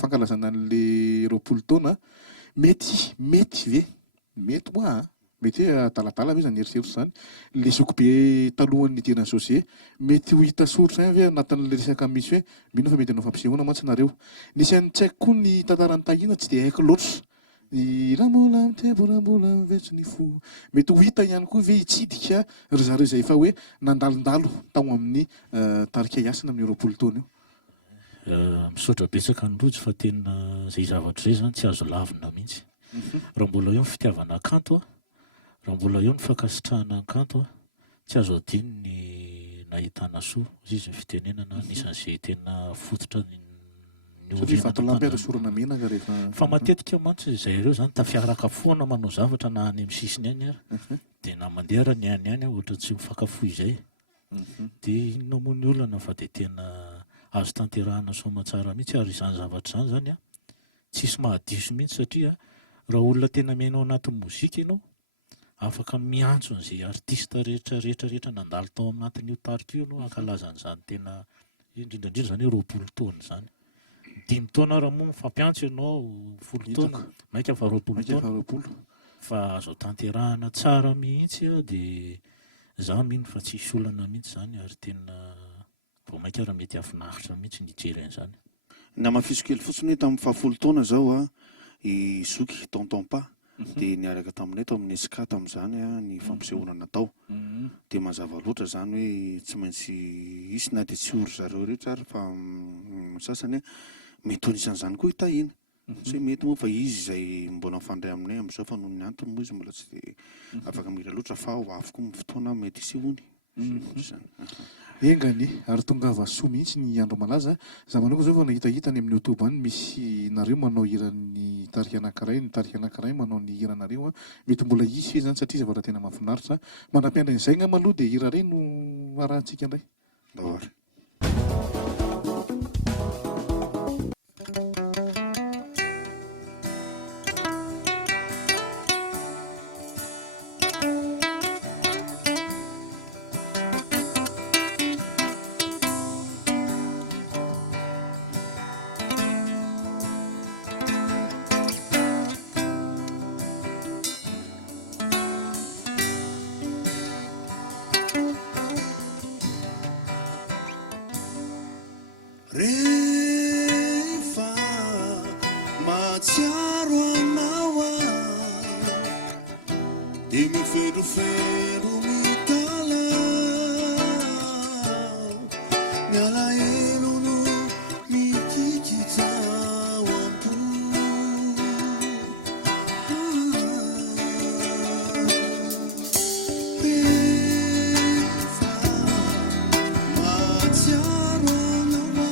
fankalazana an'le 20 taona mety ve mety moa mety hoe adaladala ve zany eritseritra zany le zoko be talohan'ny idirana José mety ho hita soritra ve anatin'le resaka misy hoe mino fa mety anao fampisehoana mantsy nareo nisy any tsy haiko koa ny tantarany tahina tsy de haiko loatra ramola mitevorambola mivetsy ny fo mety ho hita ihany koa ve hitsidika ry zareo zay fa hoe nandalondalo tao amin'ny Tarika Hasina amin'ny 20 taona io misaotra betsaka ny rojo fa tena zay zavatra zay zany tsy azo lavina mihitsy raha mbola eo ny fitiavana kanto raha mbola eo ny fankasitrahana kanto tsy azo adino ny nahitana soa izy ny fitenenana nisan'izay tena fototra fa matetika mantsy zay ireo zany tafiaraka foana manao zavatra na any amin'ny sisiny any ary de na mandeha ara ny any ohatra tsy mifankafo izay de inona moa ny olana fa de tena azo tanterahana soamantsara mihitsy ary izany zavatra zany zany tsisy mahadiso mihitsy satria raha olona tena miainao anaty mozika ianao afaka miantso an'izay artista rehetrarehetra nandalo tao anatin'io tarika io no ankalazan'izany tena indrindrandrindra zany hoe 20 taona zany 5 taona raha moa mifampiantso ianao 10 taona maika fa 20 taona fa azo tanterahana tsara mihitsy de za mino fa tsisy olana mihitsy zany ary tena vao maika raha mety afinaritra mihitsy nijery an'izany na mafisy kely fotsiny hoe tamin'ny 10 taona zao i zoky tontompa dia niaraka taminay to amin'ny ska tamin'izany ny fampisehoana natao dia mazava loatra zany hoe tsy maintsy isy na dia tsy ory zareo rehetra ary fa sasany mety ho anisan'izany koa hitahina tsy hoe mety moa fa izy izay mbola mifandray aminay amin'izao fa noho ny antony moa izy mbola tsy dia afaka mira loatra fa ho avy koa fotoana mety isehony zany engany ary tonga vasoa mihitsy ny andro malaza za manoko zao vao nahitahita ny amin'ny youtube any misy nareo manao hiran'ny tarika anankiray ny tarika anankiray manao ny hiranareo mety mbola isy zany satria zavatra tena mahafinaritra manam-piaina izay nga maloha dia hira reny no arahantsika indray dahary rehefa matsiaro anao dia miferofero mitala mialaelo no mikikitsao ampo rehefa matsiaro amin'ny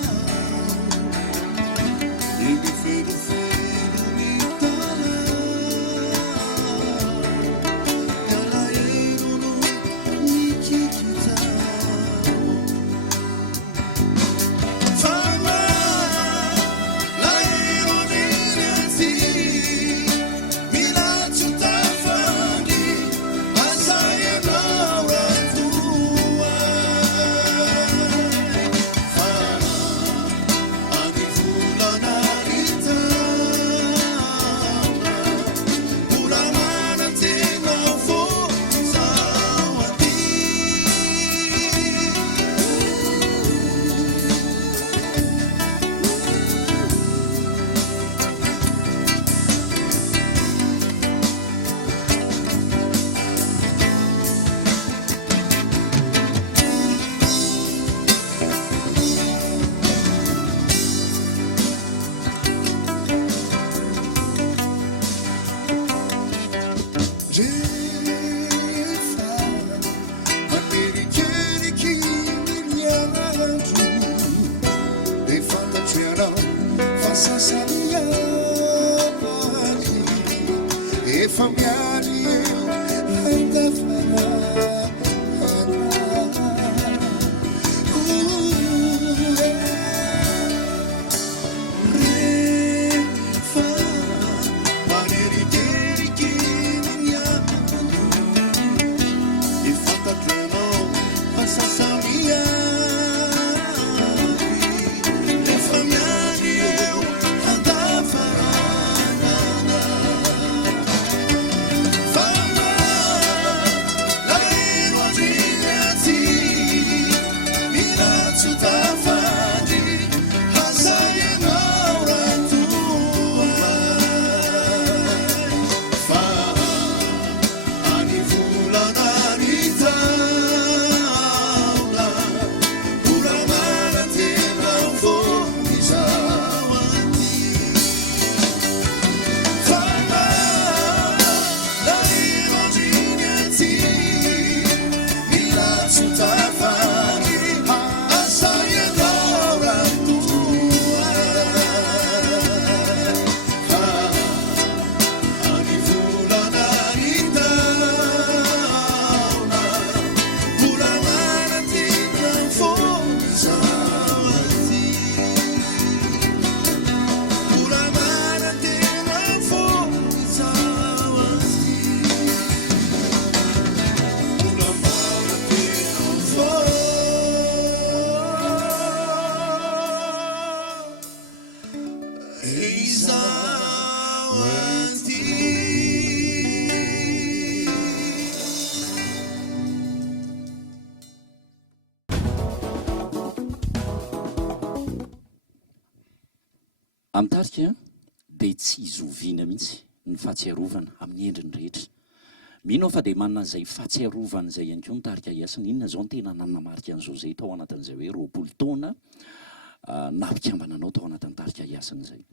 tarika dia tsy izoviana mihitsy ny fahatsiarovana amin'ny endriny rehetra. Mino aho fa dia manana izay fahatsiarovana izay ihany koa ny Tarika Iasina. Inona izao ny tena nanamarika an'izao zay tao anatin'izay hoe 20 taona nampikambana anao tao anatin'ny Tarika Iasina izay?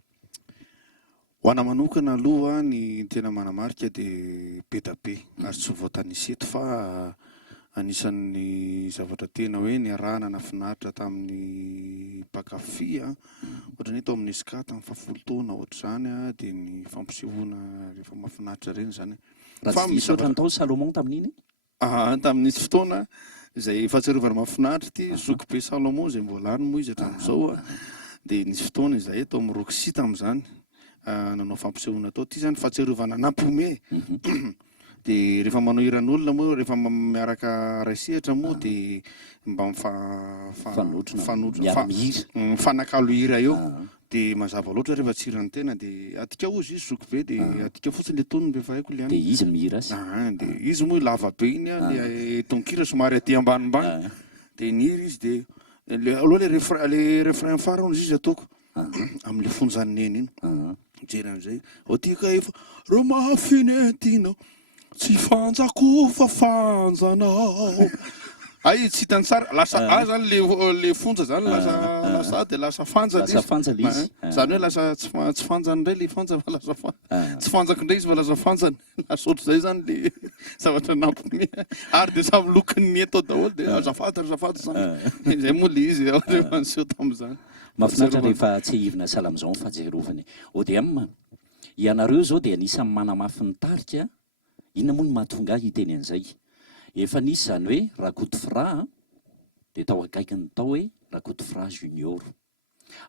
Ho ana manokana aloha ny tena manamarika dia be da be ary tsy voatanisa eto fa anisan'ny zavatra tena hoe niarahana nafinaritra tamin'ny mpakafy ohatrany tao amin'ny ska tamin'ny 10 taona ohatr'izany dia ny fampisehoana rehefa mahafinaritra reny zany. Raha tsy misaotra ny tao Salomon tamin'iny? Tamin'nisy fotoana izay fahatsiarovana mahafinaritra ity zoky be Salomon izay mbola any moa izy hatramin'izao dia nisy fotoana izahay tao amin'ny Roxy tamin'izany nanao fampisehoana tao. Ty zany fahatsiarovana nampome dia rehefa manao hiran'olona moa rehefa miaraka raisehatra moa dia mba fanakalo hira eo dia mazava loatra rehefa tsy hirany tena dia atika ozy izy zoky be dia atika fotsiny le tonony be fa haiko le dia izy mihira sy dia izy moa lava be iny le tonkira somary aty ambanimbany dia niry izy dia aloha le refrain farany izy ataoko amin'le fonjanoneny iny mijery an'izay otika efa ro mahafinentinao tsy fanjako fa fanjanao ay tsy hitany tsara lasa zany le fonja zany lasa dia lasa fanjana izy zany hoe lasa tsy fanjany indray le fanja fa lasa tsy fanjako indray izy fa lasa fanjany lasa ohatr'izay zany le zavatra nampony ary dia samy lokony atao daholo dia azafady zany izay moa le izy rehefa niseho tamin'izany. Mahafinaritra rehefa tsy hivina salamizao ny fahatsiarovany. Odiam, ianareo zao dia anisan'ny manamafy ny Tarika. Inona moa no mahatonga ahy hiteny an'izay? Efa nisy zany hoe Rakotovra dia tao akaikiny tao hoe Rakotovra Junior.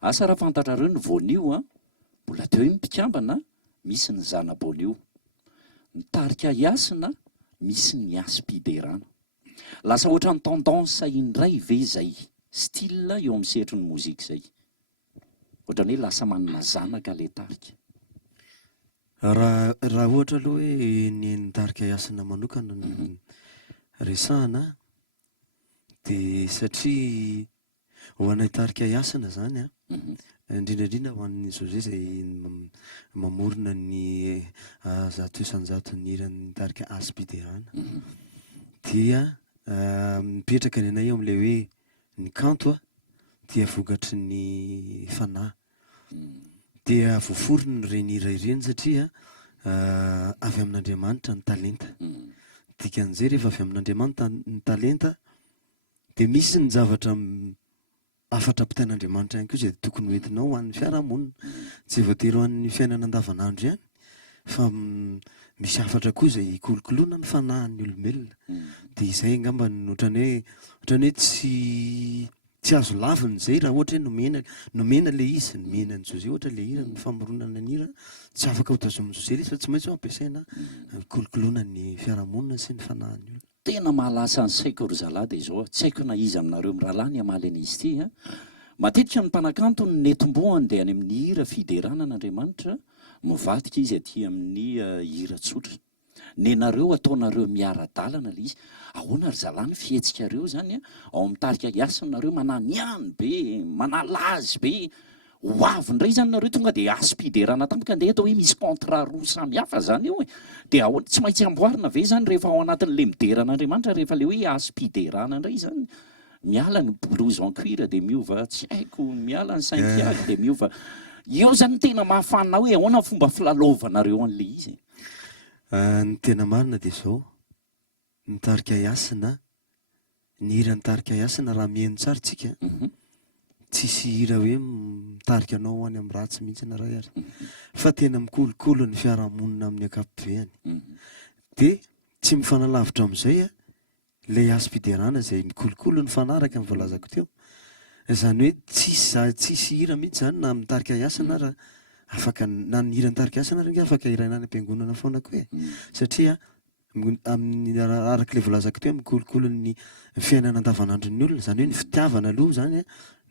Asa raha fantatrareo ny voanio mbola teo mpikambana misy ny zana-boanio. Ny Tarika Iasina misy ny aspiderana. Lasa ohatra ny tendance indray ve izay style eo amin'ny sehatry ny mozika izay? Ohatrany hoe lasa manana zanaka le Tarika. Raha ohatra aloha hoe ny Tarika Iasina manokana ny resahana dia satria ho anay Tarika Iasina zany indrindrandrindra ho an'ny José izay mamorona ny zato isan-jaton'ny hiran'ny Tarika aspiderana dia mipetraka ny anay eo amin'ilay hoe ny kanto dia vokatry ny fanahy dia voaforony ireny hira ireny satria avy amin'Andriamanitra ny talenta. Dikan'izay rehefa avy amin'Andriamanitra ny talenta dia misy ny zavatra afatrapitain'Andriamanitra ihany koa izay tokony hoentinao ho an'ny fiarahamonina. Tsy voatery ho an'ny fiainana andavanandro ihany fa misy hafatra koa izay ikolokoloana ny fanahin'ny olombelona. Dia izay angamba ohatrany hoe tsy azo laviny izay raha ohatra hoe nomena le izy nomena ny José ohatra le hira ny famoronana ny hira tsy afaka ho tazomin'ny José izy fa tsy maintsy ampiasaina ikolokoloana ny fiarahamonina sy ny fanahin'ny olona. Tena mahalasa ny saiko ry zalahy izao. Tsy haiko na izy aminareo mirahalahy ny hamaly an'izy ity. Matetika ny mpanakanto ny netim-boany dia any amin'ny hira fideranan'Andriamanitra mivadika izy aty amin'ny hira tsotra. Nenareo ataonareo miara-dalana le izy. Ahoana ry zalahy ny fihetsikareo zany ao amin'ny Tarika Iasinareo mananiany be, manalazy be. Ho avy indray zany nareo tonga dia aspiderana tampoka andeha atao hoe misy contrat roa samy hafa zany eo dia tsy maintsy amboarina ve zany rehefa ao anatin'le mideran'Andriamanitra rehefa le hoe aspiderana indray zany miala ny blouse en cuir dia miova tsy haiko miala ny cinq dia miova eo zany tena mahafana hoe ahoana fomba filalovanareo an'le izy. Ny tena marina dia izao ny Tarika Iasina ny hiran'ny Tarika Iasina raha mihaino tsara tsika tsisy hira hoe mitarika anao any amin'ny ratsy mihitsy na ray ary fa tena mikolokolo ny fiarahamonina amin'ny ankapobeny dia tsy mifanalavitra amin'izay ilay aspiderana izay mikolokolo ny fanaraka ny voalazako teo izany hoe tsisy hira mihitsy zany na amin'ny Tarika Iasina raha afaka na ny hiran'ny Tarika Iasina reny afaka hiraina any am-piangonana foana koa satria amin'ny arak'ilay voalazako teo mikolokolo ny fiainana andavanandron'ny olona zany hoe ny fitiavana aloha zany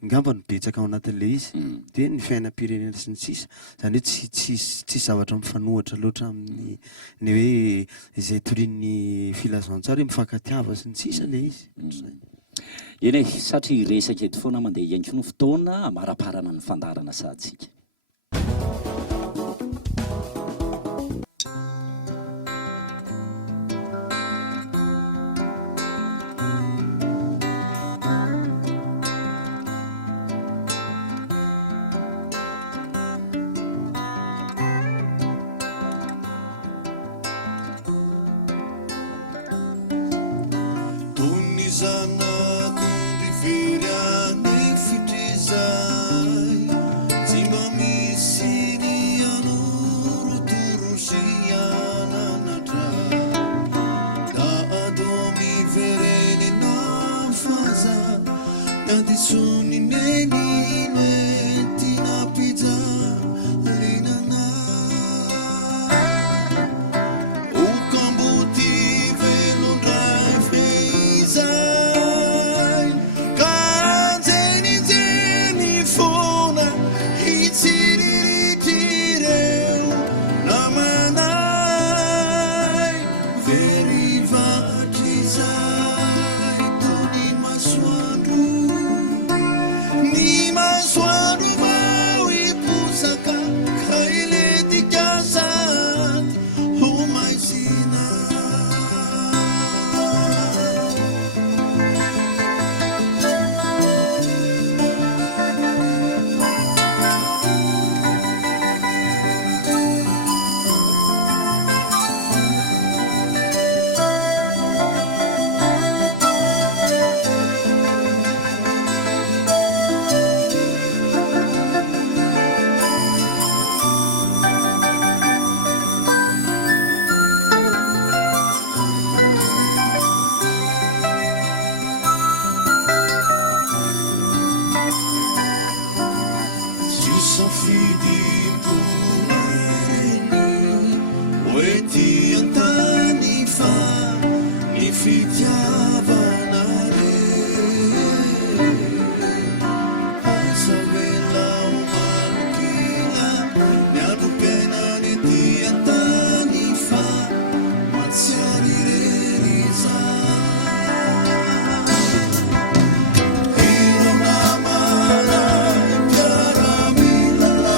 ngamba ny betsaka ao anatin'ilay izy dia ny fiainam-pirenena sy ny sisa zany hoe tsy zavatra mifanohatra loatra amin'ny ny hoe izay torian'ny filazantsara hoe mifankatiava sy ny sisa ilay izy. Eny e, satria resaka eto foana mandeha ianko ny fotoana amaraparana ny fandarana sahatsika. zanako ndivery any fitrizay tsy mba misy ny anorotorosiananatra da atao mivereny na faza na disony neny mety napija linana okamboty velondray feizay karanjenijeny fona hitsiriritryreo namanay verivatrizay tony masoandro ny masoandro vao iposaka kailetikasady ho maizina Safidy mponareny oety antany fa ny fitiavana re asa vela omalokila mialompenany ty antany fa matsiary reriza iro namana piaramilala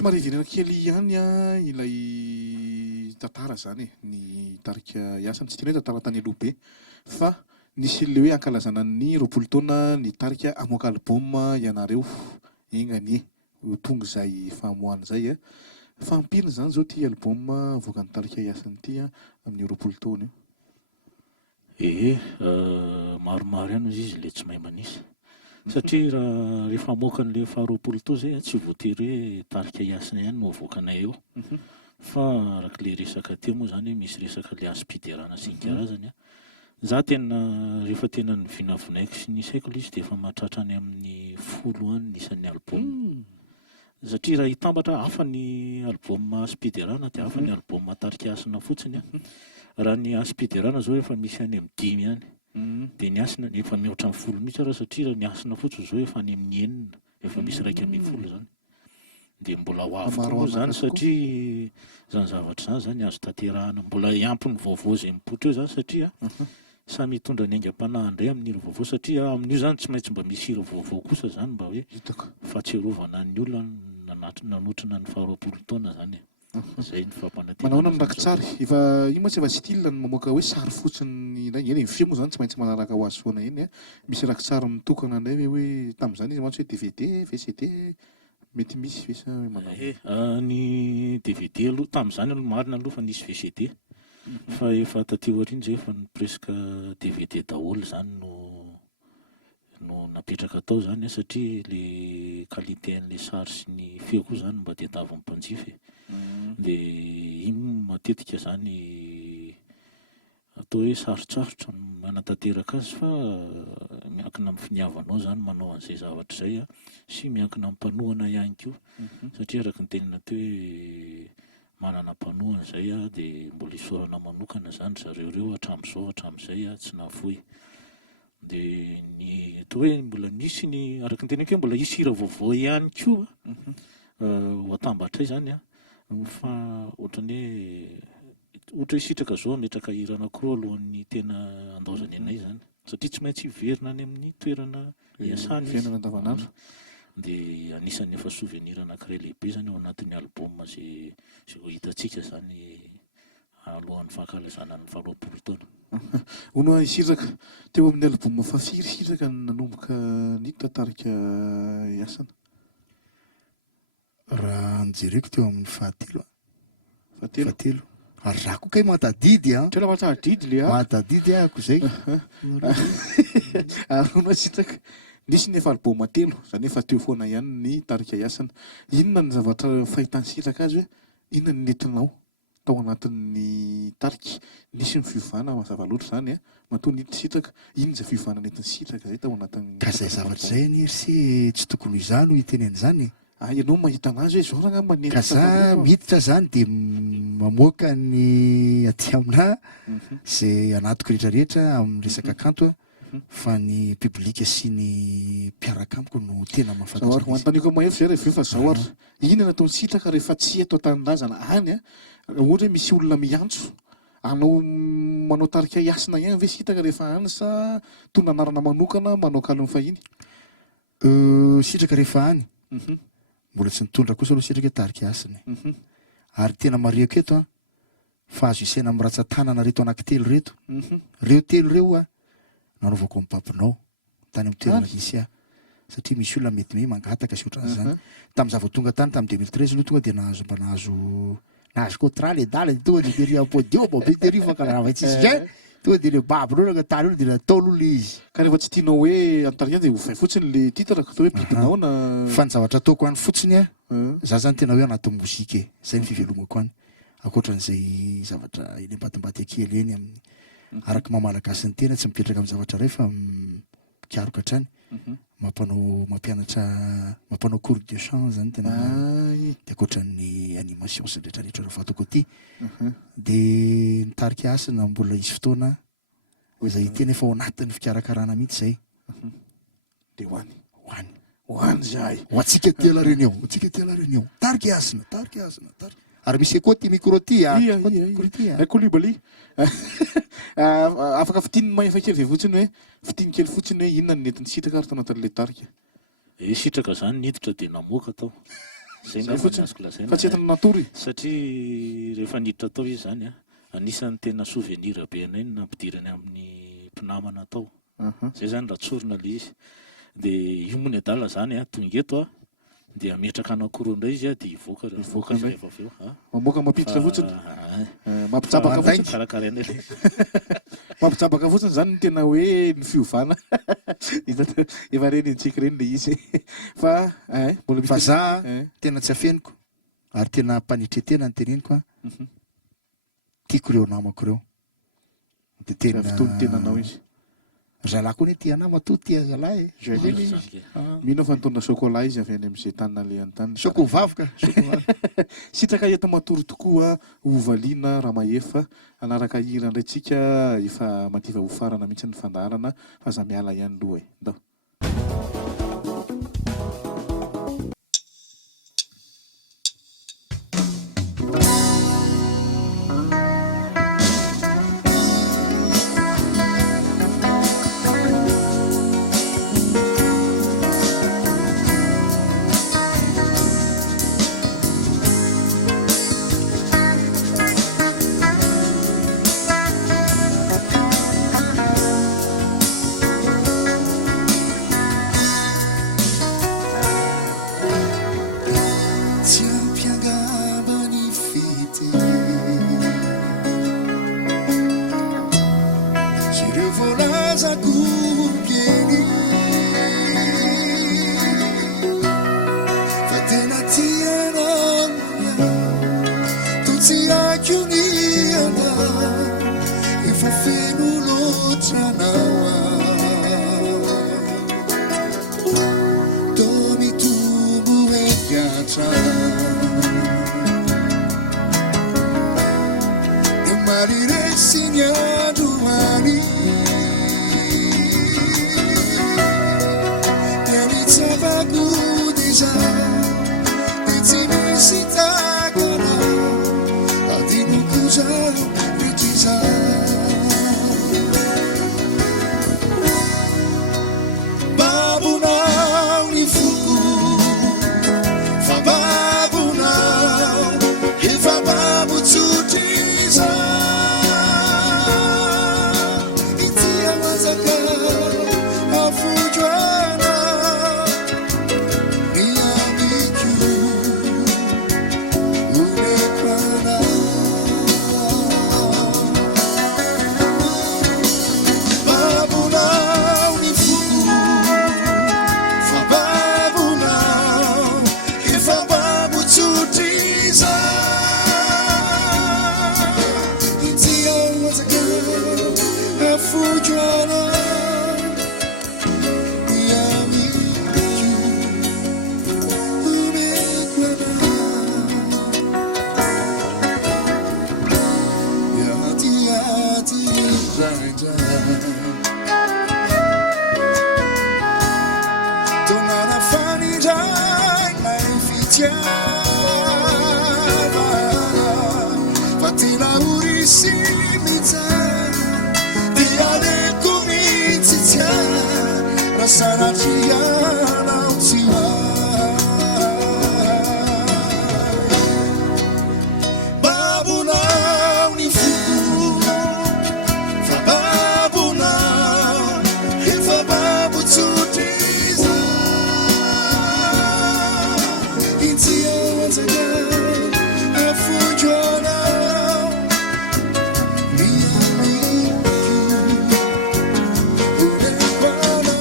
somary hiverena kely ihany ilay tantara zany ny tarika iasany tsy tiana hoe tantara tany aloha be fa nisy le hoe ankalazana ny 20 taona ny tarika amoaka album ianareo engany tonga izay fahamoahana zay fampirina zany zao ty album avoaka ny tarika iasany ty amin'ny 20 taona maromaro ihany izy le tsy mahay manisy satria raha rehefa amoaka an'le faharoapolo tao zay tsy voatery hoe tarika iasana ihany no avoakanay eo fa araka le resaka teo moa zany misy resaka le aspiderana sy ny karazany za tena rehefa tena ny vinavinaiko sy ny saiko izy dia efa mahatratra any amin'ny 10 any nisan'ny album satria raha hitambatra hafa ny album aspiderana dia hafa ny album tarika iasana fotsiny raha ny aspiderana zao efa misy any amin'ny 10 any dia ny asina efa mihoatra amin'ny 10 mihitsy raha satria raha ny asina fotsiny zao efa any amin'ny 9 efa misy raika amin'ny 10 zany dia mbola ho avy koa zany satria zany zavatra zany zany azo tanterahana mbola iampy ny vaovao zay mipoitra eo zany satria samy hitondra ny aingam-panahy indray amin'ny hira vaovao satria amin'io zany tsy maintsy mba misy hira vaovao kosa zany mba hoe fahatserovana ny olona nanotrana ny faharoapolo taona zany zay ny fampanatena manao ny rakitsary efa io moa tsy efa style ny mamoaka hoe sary fotsiny indray eny film zany tsy maintsy manaraka ho azy foana eny misy rakitsary mitokana indray hoe tamin'izany izy mantsy hoe DVD VCD mety misy vesa manao ny DVD aloha tamin'izany aloha marina aloha fa nisy VCD fa efa taty aoriana zay efa presque DVD daholo zany no napetraka tao zany satria le qualité an'le sary sy ny feo koa zany mba tediavin'ny mpanjify dia iny matetika zany atao hoe sarotsarotra manatanteraka azy fa miankina amin'ny finiavanao zany manao an'izay zavatra zay sy miankina amin'ny mpanohana ihany koa satria araka ny tenina teo hoe manana mpanohana zay dia mbola isorana manokana zany zareo reo hatramin'izao hatramin'izay tsy nafoy dia ny atao hoe mbola misy ny araka ny tenako hoe mbola hisy hira vaovao ihany koa ho atambatra zany fa ohatrany hoe ohatra hoe sitraka zao metraka hira anankiroa alohan'ny tena andaozany anay zany satria tsy maintsy hiverina any amin'ny toerana iasany fiainana andavanandro dia anisan'ny efa souvenir anankiray lehibe zany ao anatin'ny album zay ho hitantsika zany alohan'ny fankalazana ny faharoapolo taona ono hisiraka teo amin'ny album fafiry hiraka nanomboka ny tantarika iasana raha nijereko teo amin'ny fahatelo ary raha koa kay matadidy tena matadidy le matadidy ako zay ary ono hisiraka nisy ny efa album telo zany efa teo foana ihany ny tarika iasana inona ny zavatra fahitansiraka azy hoe inona ny nentinao tao anatin'ny tarika nisy ny fivana mazava loatra zany matoa niditra sitraka ino zay fivana nentin'ny sitraka zay tao anatin'ny ka zay zavatra zay any ery tsy tokony izany ho itenen'izany ianao mahita anazy hoe zao raha ka za miditra zany dia mamoaka ny aty amina zay anatiko rehetrarehetra amin'ny resaka kanto fa ny publika sy ny mpiaraka amiko no tena mahafantahoantaniko mahefy zay rehefa fa zao ary inona natao ny sitraka rehefa tsy eto an-tanindrazana any ohatra hoe misy olona miantso anao manao tarika iasina ihany ve sitraka rehefa any sa tona anarana manokana manao kalony fahiny sitraka rehefa any mbola tsy nitondra kosa aloha sitraka tarika iasiny ary tena mariako eto fa azo isaina amin'ny ratsan-tanana reto anankitelo reto reo telo reo nanaovako amin'ny papinao tany amin'ny toerana misy satria misy olona mety hoe mangataka sy ohatran'izay zany tamin'ny zava tonga tany tamin'ny 2013 aloha tonga dia nahazo mba nahazo contrat le dala tonga dia dery podium be dery fankalava tsisy tonga dia le babinao naka tany olo dia natao aloha le izy ka rehefa tsy tianao hoe antarika dia ovay fotsiny le titre atao hoe bibinao na fa ny zavatra ataoko any fotsiny za zany tena hoe anaty mozika zay ny fivelomako any akoatran'izay zavatra eny ambadimbady kely eny amin'ny araka mamalagasy ny tena tsy mipetraka amin'ny zavatra ray fa mikaroka hatrany mampanao cours de chant zany tena dia akoatran'ny animation sy rehetrarehetra raha fataoko aty dia nitarika asina mbola isy fotoana zay tena efa ao anatin'ny fikarakarana mihitsy zay dia hoany zay ho atsika tela reny eo tarika asina ary misy koa ty micro ty kolibali afaka fitiny maefa kely ve fotsiny hoe fitiny kely fotsiny hoe inona ny nentin'ny sitraka ary tao anatin'le tarika sitraka zany niditra dia namoaka tao zay Zay fotsiny. azoko lazaina Fa tsy entina natory. satria rehefa niditra tao izy zany a anisan'ny tena souvenir be anay ny nampidirany amin'ny mpinamana tao zay zany ratsorina le izy dia io moa ny adala zany a tonga eto a dia ametraka anakoro indray izy a dia ivoaka Ivoaka indray. rehefa avy eo Mamoaka mampiditra fotsiny. Mampijabaka fotsiny. karakaraina ilay Mampijabaka fotsiny zany ny tena hoe ny fiovana. Efa reny antsika reny le izy. Fa mbola fa misy za Eh. tena tsy afeniko ary tena mpanitretena ny teneniko a tiako ireo namako ireo de tena Avitony tenanao izy. zalahy koa ny tia nama to tia zalahy Jalely izy. Mino fa nitondra chocolat izy avy any amin'izay tanina le antany. soko vavoka soko vavoka Sitraka eto matory tokoa ovaliana Ramaefa anaraka hira indray tsika efa mativa ho farana mihitsy ny fandaharana fa za miala ihany loha e. Ndao. Tsy ampiangabany fity sy ireo voalazako kely fa tena tianao to tsy haiko ny andao efa feno loatra anao do mitombo ekiatra e mariresi ny androany dia nitsavako diza dia tsy misy takana adinoko zao ritriza babonao ny foko fa babonao efa babotsotriza itia mazaka afojoana ny amiko olekwana babonao ny foko fa babonao efa babotsotriza itia mazaka afojoana ny amiko olekwana yatiati raindray tonara fanindray lay fitiava fa tena orisy mitsara dia aleko mitsitsya rasanatrianao tsy babonao ny foko fa babonao efa babotsotriza itia mazaka afojoanao ny amiko olekwanao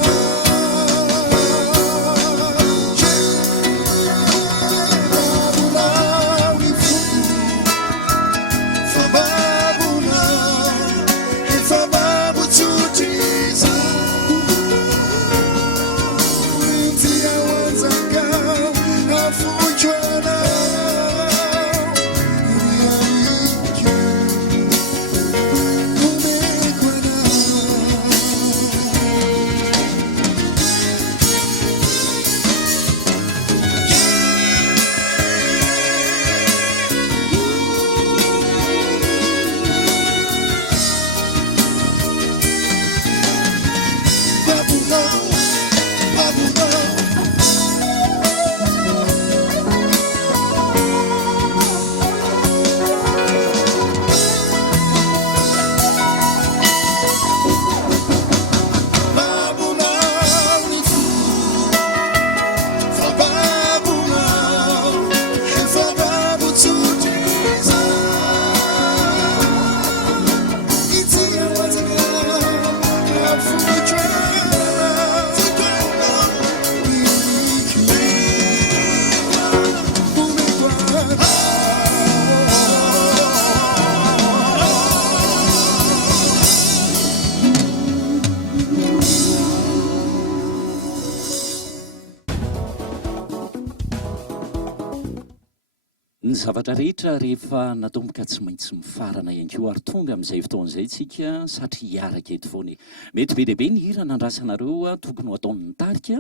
ny zavatra rehetra rehefa natomboka tsy maintsy mifarana ihany koa ary tonga amin'izay fotoan'izay tsika satria hiaraka eto foana mety be deaibe ny hira nandrasanareo tokony ho ataon'ny tarika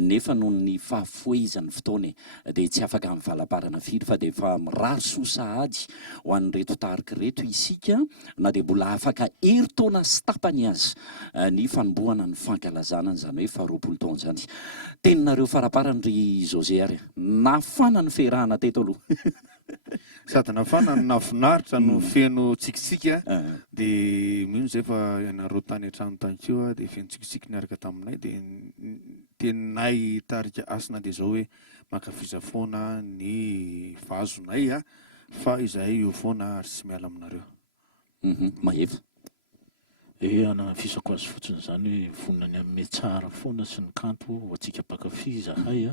nefa noho ny fahafoezan'ny fotoana dia tsy afaka amin'ny valam-parana firy fa dia efa mirary soa sahady ho an'reto tarika reto isika na dia mbola afaka herintaona sy tapany azy ny fanombohana ny fankalazana izany hoe faharoapolo taona izany teninareo faraparany ry José ary nafana ny ferahana teto aloha sady nafana ny nafinaritra no feno tsikitsika dia mino zay fa ianareo tany an-trano tany keo dia feno tsikitsika niaraka taminay dia teninay tarika Hasina dia zao hoe makafiza foana ny vazonay fa izahay io foana ary tsy miala aminareo maheva anafisako azy fotsiny zany hoe vonona ny amin'ny tsara foana sy ny kanto ho antsika mpakafy zahay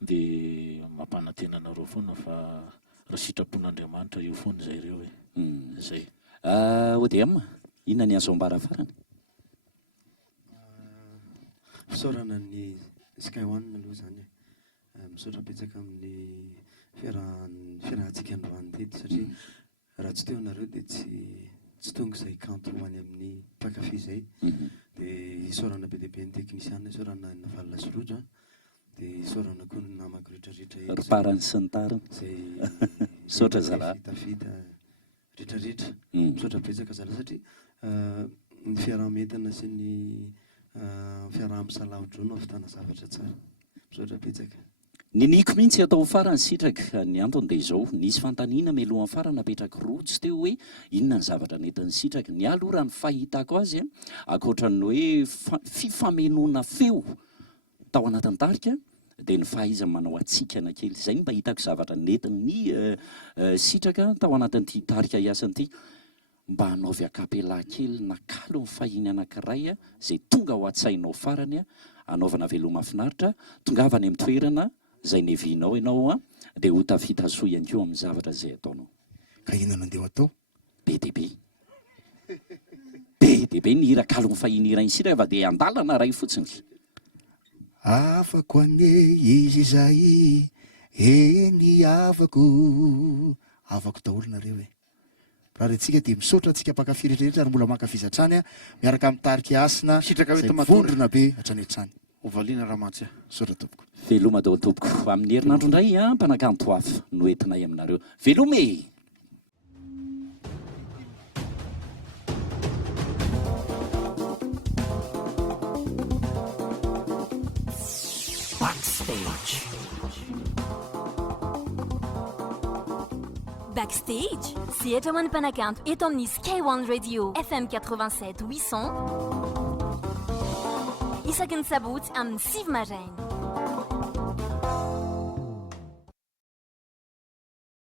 dia mampanantenanareo foana fa raha sitrapon'Andriamanitra io foana zay ireo hoe zay ODM inona ny azo ambara farany fisaorana ny Skyone aloha zany misaotra betsaka amin'ny fiarahantsika androany teto satria raha tsy teo anareo dia tsy tonga izay kanto ho any amin'ny mpakafy zay dia isaorana be deaibe ny teknisiana isaorana na valina sy rojo dia isaorana koa ny namako rehetrarehetra ryparany sy ny tariny zay misaotra zala fitafita rehetrarehetra misaotra betsaka zala satria ny fiarahametana sy ny fiaraha-misalavitra no ahavitana zavatra tsara misaotra betsaka niniko mihitsy atao farany sitraka ny antony dia izao nisy fantaniana melohan'ny farany napetraka rotsy teo hoe inona ny zavatra nentin'ny sitraka ny aloha raha ny fahitako azy akoatran'ny hoe fifamenoana feo tao anatin'ny tarika dia ny fahaizany manao atsikana kely izay ny mba hitako zavatra nentin'ny sitraka tao anatin'ity tarika iasanyity mba hanaovy akapela kely nakalo ny fahiny anankiray izay tonga ho atsainao farany hanaovana veloma mahafinaritra tongavany amin'ny toerana zay nevinao ianao dia ho tafita soa ihany koa amin'ny zavatra zay ataonao ka inona andeha atao be deaibe ny hira kalo ny fahiny hira insira fa dia andalana ray fotsiny afako ane izy izay eny afako daholo nareo raha retsika dia misaotra atsika mpakafy rehetrarehetra ary mbola mankafizatrany miaraka amin'ny tarika Hasina zay vondrona be hatrany hatrany ovaliana raha mantsy misaotra tompoko veloma daholo tompoko amin'ny herinandro indray mpanakanto hafa no entinay aminareo velome Backstage, sehatra ho an'ny mpanakanto eto amin'ny Skyone Radio FM 87 800 isaky ny sabotsy amin'ny 6 maraina